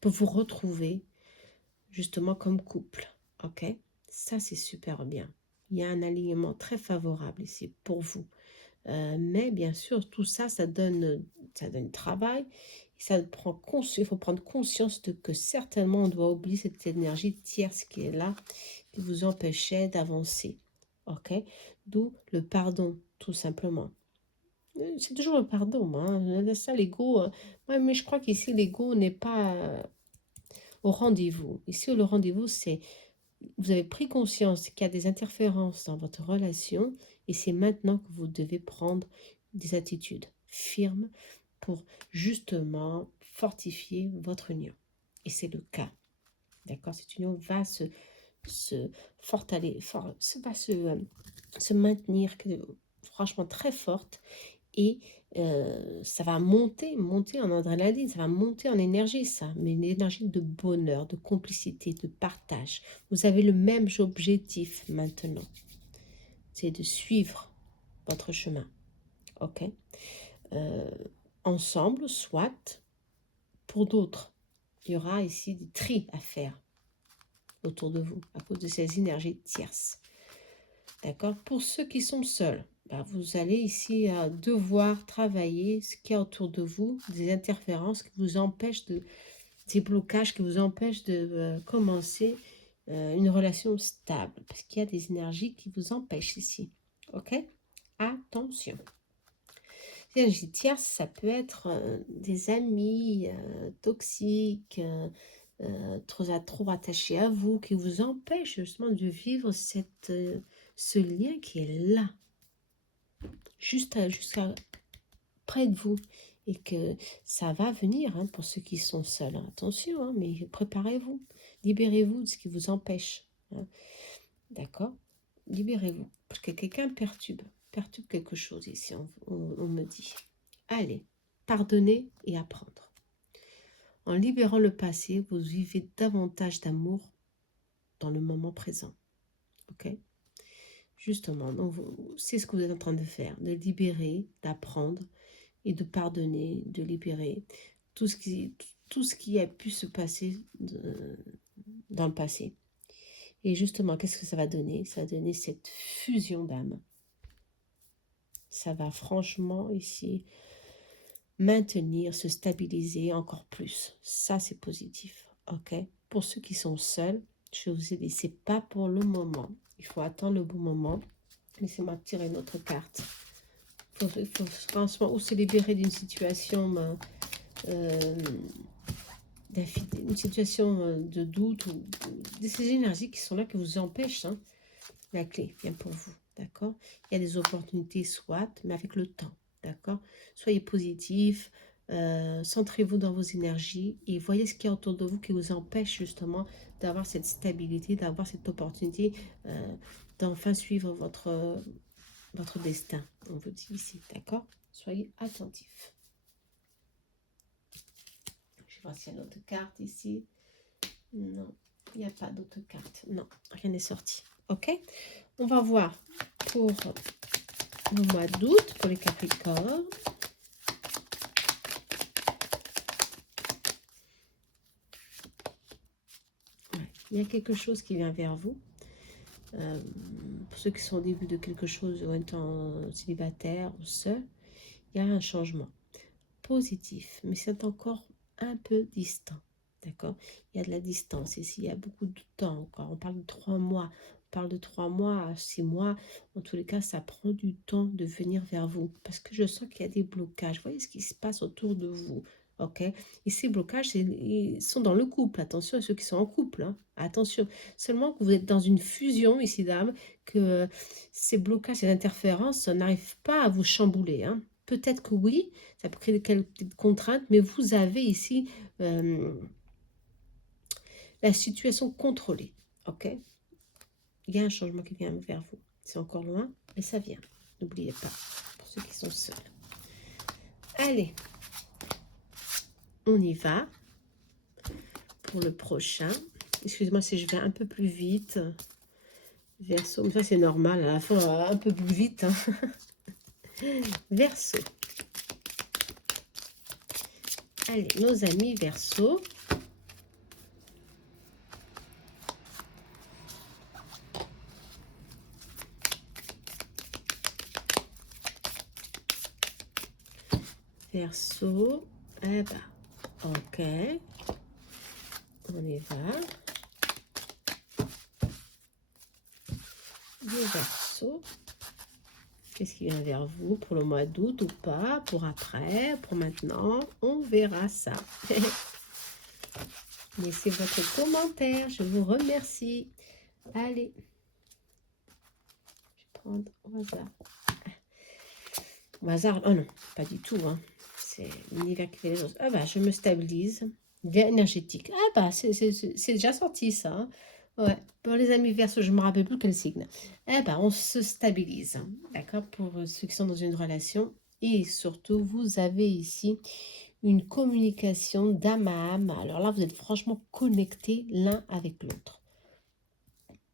Pour vous retrouver justement comme couple. Ok? Ça, c'est super bien. Il y a un alignement très favorable ici pour vous. Mais bien sûr, tout ça, ça donne travail. Il faut prendre conscience de que certainement, on doit oublier cette énergie tierce qui est là, qui vous empêchait d'avancer. Ok? D'où le pardon, tout simplement. C'est toujours le pardon. Hein. Ça, l'ego. Ouais, mais je crois qu'ici, l'ego n'est pas au rendez-vous. Ici, le rendez-vous, c'est vous avez pris conscience qu'il y a des interférences dans votre relation et c'est maintenant que vous devez prendre des attitudes firmes pour justement fortifier votre union. Et c'est le cas. D'accord? Cette union va se maintenir franchement très forte et ça va monter en adrénaline, ça va monter en énergie, ça, mais une énergie de bonheur, de complicité, de partage. Vous avez le même objectif maintenant, c'est de suivre votre chemin, ok? Ensemble, soit pour d'autres. Il y aura ici des tris à faire autour de vous à cause de ces énergies tierces. D'accord? Pour ceux qui sont seuls, vous allez ici devoir travailler ce qu'il y a autour de vous, des interférences qui vous empêchent des blocages qui vous empêchent de commencer une relation stable. Parce qu'il y a des énergies qui vous empêchent ici. Ok? Attention. Les énergies tierces, ça peut être des amis toxiques, trop attachés à vous, qui vous empêchent justement de vivre ce lien qui est là, jusqu'à près de vous, et que ça va venir pour ceux qui sont seuls. Attention, mais préparez-vous, libérez-vous de ce qui vous empêche. D'accord? Libérez-vous, parce que quelqu'un perturbe quelque chose ici, on me dit. Allez, pardonnez et apprendre. En libérant le passé, vous vivez davantage d'amour dans le moment présent. Ok? Justement, c'est ce que vous êtes en train de faire, de libérer, d'apprendre et de pardonner, de libérer tout ce qui a pu se passer dans le passé. Et justement, qu'est-ce que ça va donner? Ça va donner cette fusion d'âme. Ça va franchement ici maintenir, se stabiliser encore plus. Ça, c'est positif. Ok? Pour ceux qui sont seuls, je vais vous aider. C'est pas pour le moment. Il faut attendre le bon moment. Laissez-moi tirer une autre carte. Il faut franchement ou se libérer d'une situation une situation de doute ou de ces énergies qui sont là, qui vous empêchent. La clé vient pour vous, d'accord? Il y a des opportunités, soit, mais avec le temps, d'accord? Soyez positif, centrez-vous dans vos énergies et voyez ce qu'il y a autour de vous qui vous empêche justement d'avoir cette stabilité, d'avoir cette opportunité d'enfin suivre votre destin, on vous dit ici, d'accord? Soyez attentifs. Je vais voir s'il y a une autre carte ici. Non, il n'y a pas d'autre carte. Non, rien n'est sorti. Ok? On va voir pour le mois d'août, pour les Capricornes. Ouais, il y a quelque chose qui vient vers vous. Pour ceux qui sont au début de quelque chose ou étant célibataire ou seul, il y a un changement positif, mais c'est encore un peu distant. D'accord? Il y a de la distance ici, il y a beaucoup de temps encore. On parle de 3 mois. On parle de 3 mois à 6 mois. En tous les cas, ça prend du temps de venir vers vous. Parce que je sens qu'il y a des blocages. Voyez ce qui se passe autour de vous. Ok? Et ces blocages, ils sont dans le couple. Attention à ceux qui sont en couple. Attention. Seulement que vous êtes dans une fusion ici, dame, que ces blocages, ces interférences n'arrivent pas à vous chambouler. Peut-être que oui, ça peut créer quelques petites contraintes, mais vous avez ici la situation contrôlée. Ok? Il y a un changement qui vient vers vous. C'est encore loin, mais ça vient. N'oubliez pas, pour ceux qui sont seuls. Allez, on y va pour le prochain. Excusez-moi si je vais un peu plus vite. Verseau, mais ça c'est normal, à la fin un peu plus vite. Verseau. Allez, nos amis Verseau. Verseau. Eh ben, ok. On y va. Les Verseaux. Qu'est-ce qui vient vers vous pour le mois d'août ou pas? Pour après? Pour maintenant? On verra ça. Laissez votre commentaire. Je vous remercie. Allez, je vais prendre au hasard. Au hasard, oh non, pas du tout. Hein. C'est l'univers qui fait les choses. Ah bah, je me stabilise. Bien énergétique. Ah bah, c'est déjà sorti ça. Hein. Ouais, pour les amis Verseau, je ne me rappelle plus quel signe. Eh ben, on se stabilise. Hein. D'accord? Pour ceux qui sont dans une relation. Et surtout, vous avez ici une communication d'âme à âme. Alors là, vous êtes franchement connectés l'un avec l'autre.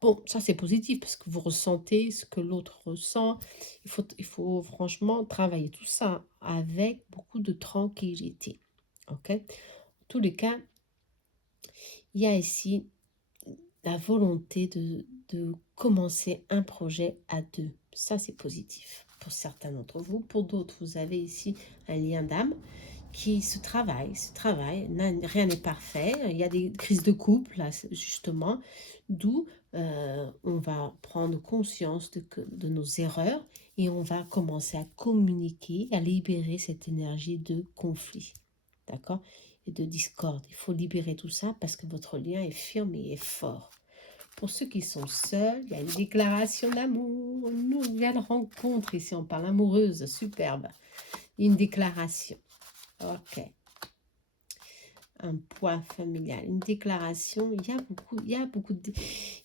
Bon, ça c'est positif parce que vous ressentez ce que l'autre ressent. Il faut franchement travailler tout ça avec beaucoup de tranquillité. Ok? En tous les cas, il y a ici la volonté de commencer un projet à deux. Ça c'est positif pour certains d'entre vous. Pour d'autres, vous avez ici un lien d'âme qui se travaille, rien n'est parfait, il y a des crises de couple, là, justement, d'où on va prendre conscience de nos erreurs et on va commencer à communiquer, à libérer cette énergie de conflit, d'accord, et de discorde. Il faut libérer tout ça parce que votre lien est firme et est fort. Pour ceux qui sont seuls, il y a une déclaration d'amour, une nouvelle rencontre, ici on parle amoureuse, superbe, une déclaration. Ok. Un poids familial, une déclaration, il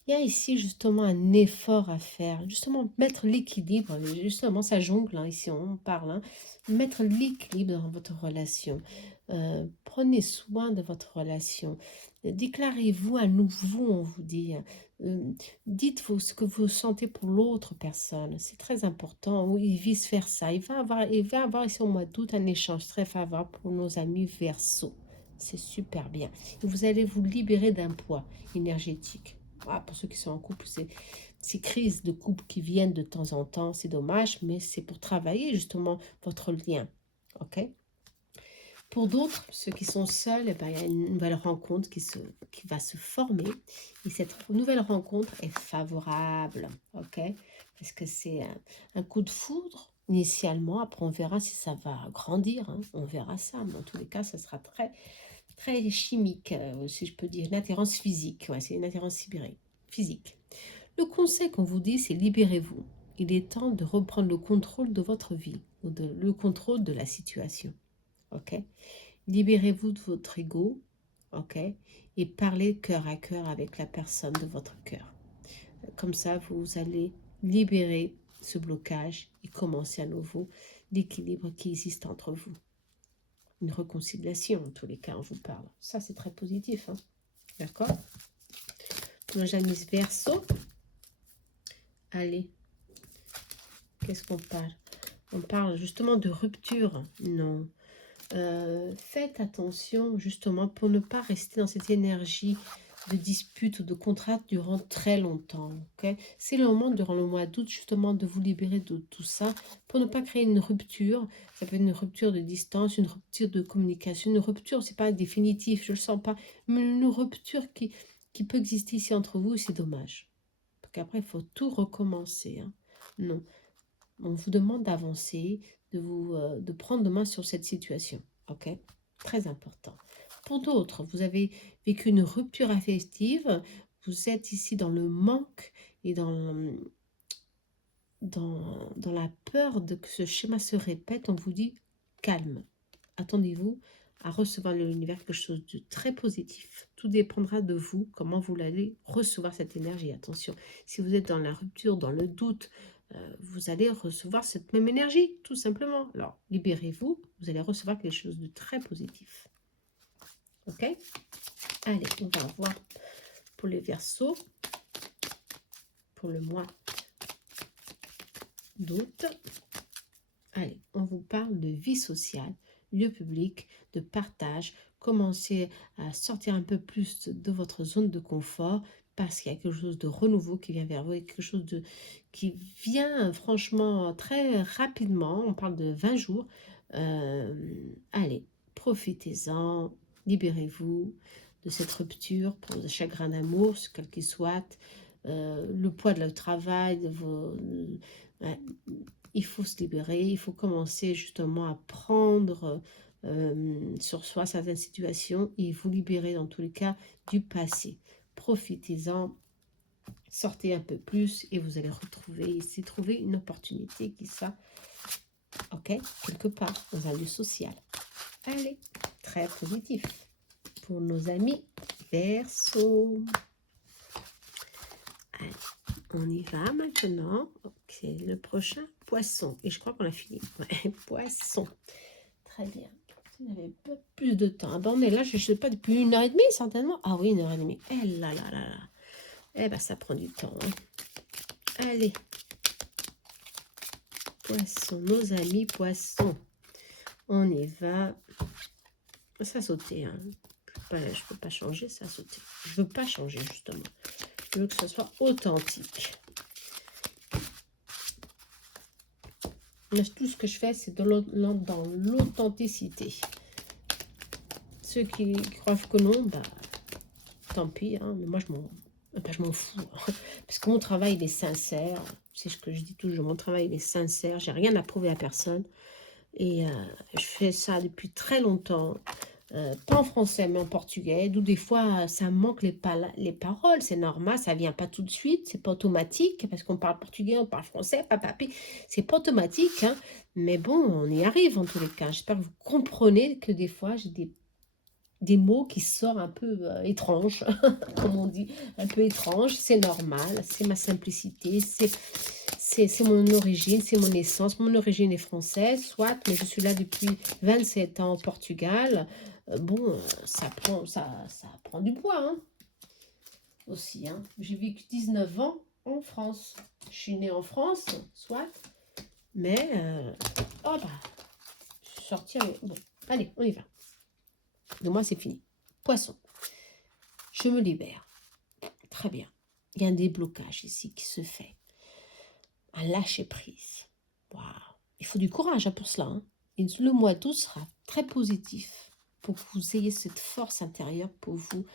y a ici justement un effort à faire, justement mettre l'équilibre, justement ça jongle, hein, ici on parle, hein, mettre l'équilibre dans votre relation. Prenez soin de votre relation, déclarez-vous à nouveau, on vous dit, dites-vous ce que vous sentez pour l'autre personne, c'est très important, oui, vice versa, il va avoir ici au mois d'août un échange très favorable pour nos amis Verseau. C'est super bien. Vous allez vous libérer d'un poids énergétique. Ah, pour ceux qui sont en couple, ces crises de couple qui viennent de temps en temps, c'est dommage, mais c'est pour travailler justement votre lien. Ok? Pour d'autres, ceux qui sont seuls, eh ben, il y a une nouvelle rencontre qui va se former. Et cette nouvelle rencontre est favorable. Ok? Parce que c'est un coup de foudre initialement. Après, on verra si ça va grandir. Hein. On verra ça. Mais en tous les cas, ça sera très chimique, si je peux dire, une attirance physique. Ouais, c'est une attirance physique. Le conseil qu'on vous dit, c'est libérez-vous. Il est temps de reprendre le contrôle de votre vie, ou le contrôle de la situation. Ok? Libérez-vous de votre ego, ok? Et parlez cœur à cœur avec la personne de votre cœur. Comme ça, vous allez libérer ce blocage et commencer à nouveau l'équilibre qui existe entre vous. Une réconciliation, en tous les cas, on vous parle. Ça, c'est très positif. Hein. D'accord? Nos amis Verseau. Allez, qu'est-ce qu'on parle? On parle justement de rupture. Non. Faites attention, justement, pour ne pas rester dans cette énergie de dispute ou de contrainte durant très longtemps. Okay? C'est le moment, durant le mois d'août, justement, de vous libérer de tout ça pour ne pas créer une rupture. Ça peut être une rupture de distance, une rupture de communication. Une rupture, c'est pas définitif, je le sens pas, mais une rupture qui peut exister ici entre vous, c'est dommage. Parce qu'après, il faut tout recommencer. Hein. Non. On vous demande d'avancer, de prendre main sur cette situation. Ok? Très important. Pour d'autres, vous avez vécu une rupture affective, vous êtes ici dans le manque et dans la peur de que ce schéma se répète. On vous dit calme. Attendez-vous à recevoir de l'univers quelque chose de très positif. Tout dépendra de vous, comment vous allez recevoir cette énergie. Attention, si vous êtes dans la rupture, dans le doute, vous allez recevoir cette même énergie, tout simplement. Alors, libérez-vous, vous allez recevoir quelque chose de très positif. Ok? Allez, on va voir pour les Verseaux, pour le mois d'août. Allez, on vous parle de vie sociale, lieu public, de partage. Commencez à sortir un peu plus de votre zone de confort parce qu'il y a quelque chose de renouveau qui vient vers vous, quelque chose qui vient franchement très rapidement. On parle de 20 jours. Allez, profitez-en, libérez-vous de cette rupture pour le chagrin d'amour, quel qu'il soit, le poids de leur travail, de vos... ouais, il faut se libérer, il faut commencer justement à prendre sur soi certaines situations et vous libérer dans tous les cas du passé. Profitez-en, Sortez un peu plus et vous allez retrouver ici, trouver une opportunité qui soit, ok, quelque part, dans un lieu social. Allez, très positif pour nos amis Verseau. Allez, on y va maintenant. Ok, le prochain, Poisson. Et je crois qu'on a fini. Ouais, Poisson. Très bien. Vous n'avez pas plus de temps. Ah ben, on est là, je ne sais pas, depuis 1h30 certainement. Ah oui, 1h30. Eh là là là là. Eh ben, ça prend du temps. Hein. Allez. Poisson, nos amis poissons. On y va. Ça a sauté. Hein. Je ne peux pas changer, ça a sauté. Je ne veux pas changer, justement. Je veux que ce soit authentique. Tout ce que je fais, c'est dans l'authenticité. Ceux qui croient que non, bah, tant pis. Hein, mais moi, je m'en fous. Hein, parce que mon travail, il est sincère. C'est ce que je dis toujours. Mon travail, il est sincère. J'ai rien à prouver à personne. Et je fais ça depuis très longtemps. Pas en français, mais en portugais. D'où des fois, ça manque les paroles. C'est normal, ça vient pas tout de suite. C'est pas automatique. Parce qu'on parle portugais, on parle français. C'est pas automatique. Hein, mais bon, on y arrive en tous les cas. J'espère que vous comprenez que des fois, j'ai des mots qui sortent un peu étranges, comme on dit, un peu étranges, c'est normal, c'est ma simplicité, c'est mon origine, c'est mon essence. Mon origine est française, soit, mais je suis là depuis 27 ans au Portugal. Bon, ça prend du poids, hein, aussi. Hein. J'ai vécu 19 ans en France. Je suis née en France, soit, mais, oh bah, je suis sortie avec... Bon, allez, on y va. De moi, c'est fini. Poisson. Je me libère. Très bien. Il y a un déblocage ici qui se fait. Un lâcher-prise. Waouh. Il faut du courage pour cela. Hein. Et le mois d'août sera très positif pour que vous ayez cette force intérieure pour vous.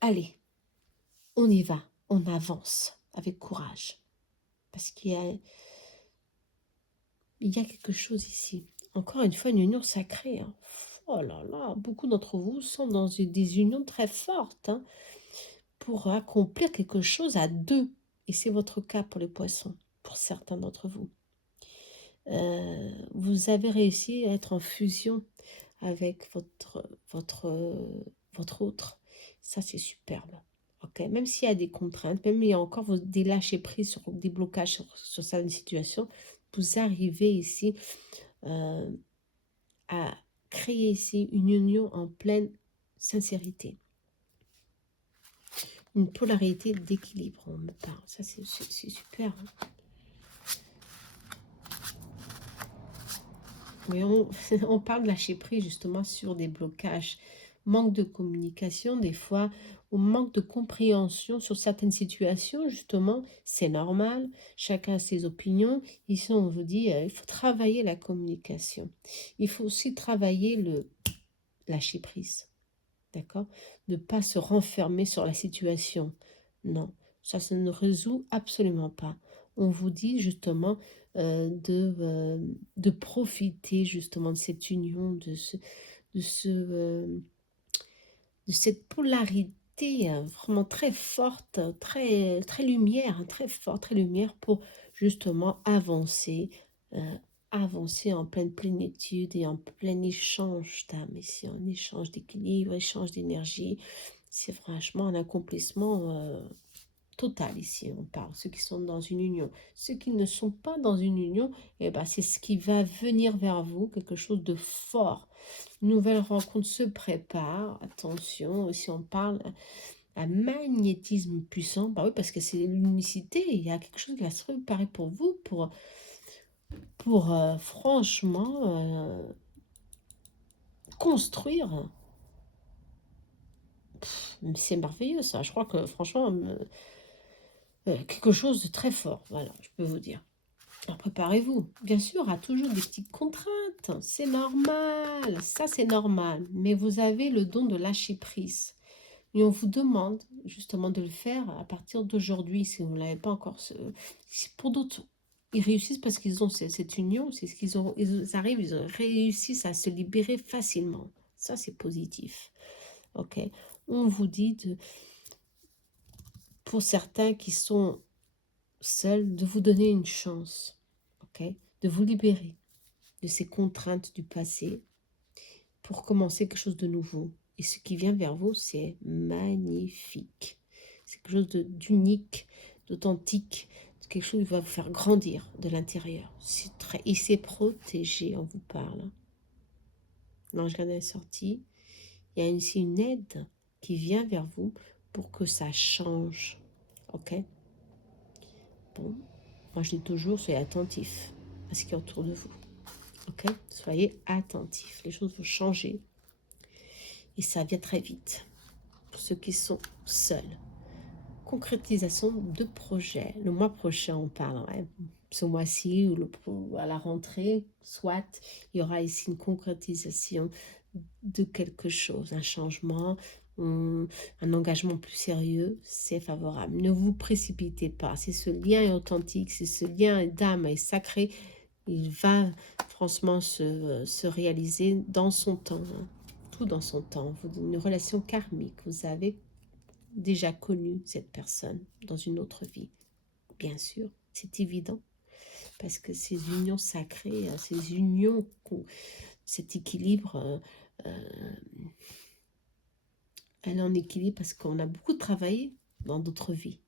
Allez, on y va. On avance avec courage. Parce il y a quelque chose ici. Encore une fois, une union sacrée. Hein. Oh là là, beaucoup d'entre vous sont dans des unions très fortes. Hein. Pour accomplir quelque chose à deux. Et c'est votre cas pour les poissons, pour certains d'entre vous. Vous avez réussi à être en fusion avec votre autre. Ça, c'est superbe. Okay. Même s'il y a des contraintes, même il y a encore des lâchers-prise, sur des blocages sur certaines situations, vous arrivez ici à créer ici une union en pleine sincérité. Une polarité d'équilibre, on me parle. Ça, c'est super. Hein. Mais on parle de lâcher prise justement sur des blocages, manque de communication des fois, ou manque de compréhension sur certaines situations, justement, c'est normal, chacun a ses opinions. Ici, on vous dit, il faut travailler la communication. Il faut aussi travailler le lâcher prise, d'accord? Ne pas se renfermer sur la situation. Non, ça ne résout absolument pas. On vous dit justement de profiter justement de cette union, de cette polarité vraiment très forte, très, très lumière, hein, très forte, très lumière pour justement avancer en pleine plénitude et en plein échange d'âme, ici, en échange d'équilibre, échange d'énergie. C'est franchement un accomplissement total ici, on parle, ceux qui sont dans une union. Ceux qui ne sont pas dans une union, eh ben, c'est ce qui va venir vers vous, quelque chose de fort. Une nouvelle rencontre se prépare, attention, si on parle un magnétisme puissant, bah oui, parce que c'est l'unicité, il y a quelque chose qui va se préparer pour vous, pour franchement construire. C'est merveilleux ça, je crois que franchement... quelque chose de très fort, voilà, je peux vous dire. Alors préparez-vous. Bien sûr, il y aura toujours des petites contraintes. C'est normal, ça c'est normal. Mais vous avez le don de lâcher prise. Et on vous demande justement de le faire à partir d'aujourd'hui, si vous ne l'avez pas encore. Pour d'autres, ils réussissent parce qu'ils ont cette union, c'est ce qu'ils ont, ils arrivent, ils réussissent à se libérer facilement. Ça c'est positif. Ok. On vous dit pour certains qui sont seuls, de vous donner une chance, ok? De vous libérer de ces contraintes du passé pour commencer quelque chose de nouveau. Et ce qui vient vers vous, c'est magnifique. C'est quelque chose d'unique, d'authentique, quelque chose qui va vous faire grandir de l'intérieur. Et c'est protégé, on vous parle. L'ange gardien est sorti. Il y a ici une aide qui vient vers vous pour que ça change. Ok? Bon, moi je dis toujours, soyez attentifs à ce qui est autour de vous. Ok? Soyez attentifs. Les choses vont changer. Et ça vient très vite. Pour ceux qui sont seuls. Concrétisation de projets. Le mois prochain, on parle. Ce mois-ci ou à la rentrée, soit, il y aura ici une concrétisation de quelque chose, un changement, un engagement plus sérieux, c'est favorable. Ne vous précipitez pas. Si ce lien est authentique, si ce lien d'âme est sacré, il va franchement se réaliser dans son temps. Tout dans son temps. Une relation karmique. Vous avez déjà connu cette personne dans une autre vie. Bien sûr, c'est évident. Parce que ces unions sacrées, ces unions, cet équilibre, elle est en équilibre parce qu'on a beaucoup travaillé dans d'autres vies.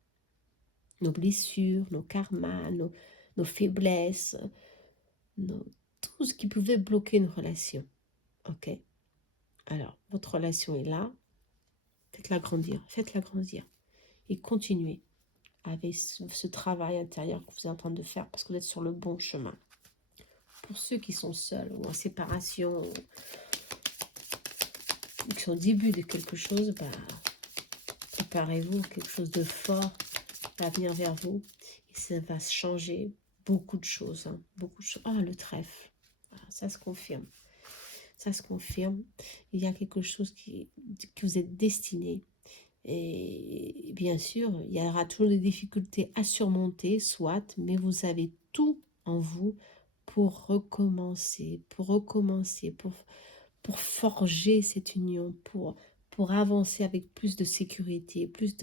Nos blessures, nos karmas, nos faiblesses, tout ce qui pouvait bloquer une relation. Ok? Alors, votre relation est là. Faites-la grandir. Faites-la grandir. Et continuez avec ce travail intérieur que vous êtes en train de faire parce que vous êtes sur le bon chemin. Pour ceux qui sont seuls ou en séparation ou qui sont au début de quelque chose, préparez-vous, quelque chose de fort va venir vers vous et ça va changer beaucoup de choses. Beaucoup de choses. Ah, le trèfle, ça se confirme. Ça se confirme. Il y a quelque chose que vous êtes destiné. Et bien sûr, il y aura toujours des difficultés à surmonter, soit, mais vous avez tout en vous pour recommencer, pour forger cette union, pour avancer avec plus de sécurité, plus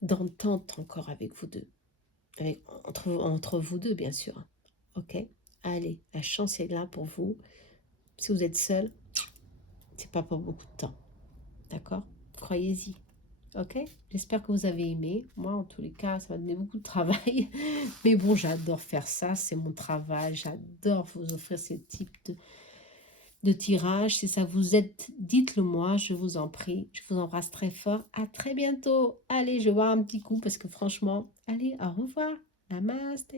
d'entente encore avec vous deux. Entre vous deux, bien sûr. Ok? Allez, la chance est là pour vous. Si vous êtes seul, c'est pas pour beaucoup de temps. D'accord? Croyez-y. Ok? J'espère que vous avez aimé. Moi, en tous les cas, ça m'a donné beaucoup de travail. Mais bon, j'adore faire ça. C'est mon travail. J'adore vous offrir ce type de tirage. Si ça vous aide, dites-le moi. Je vous en prie. Je vous embrasse très fort. À très bientôt. Allez, je vais voir un petit coup parce que franchement, allez, au revoir. Namaste.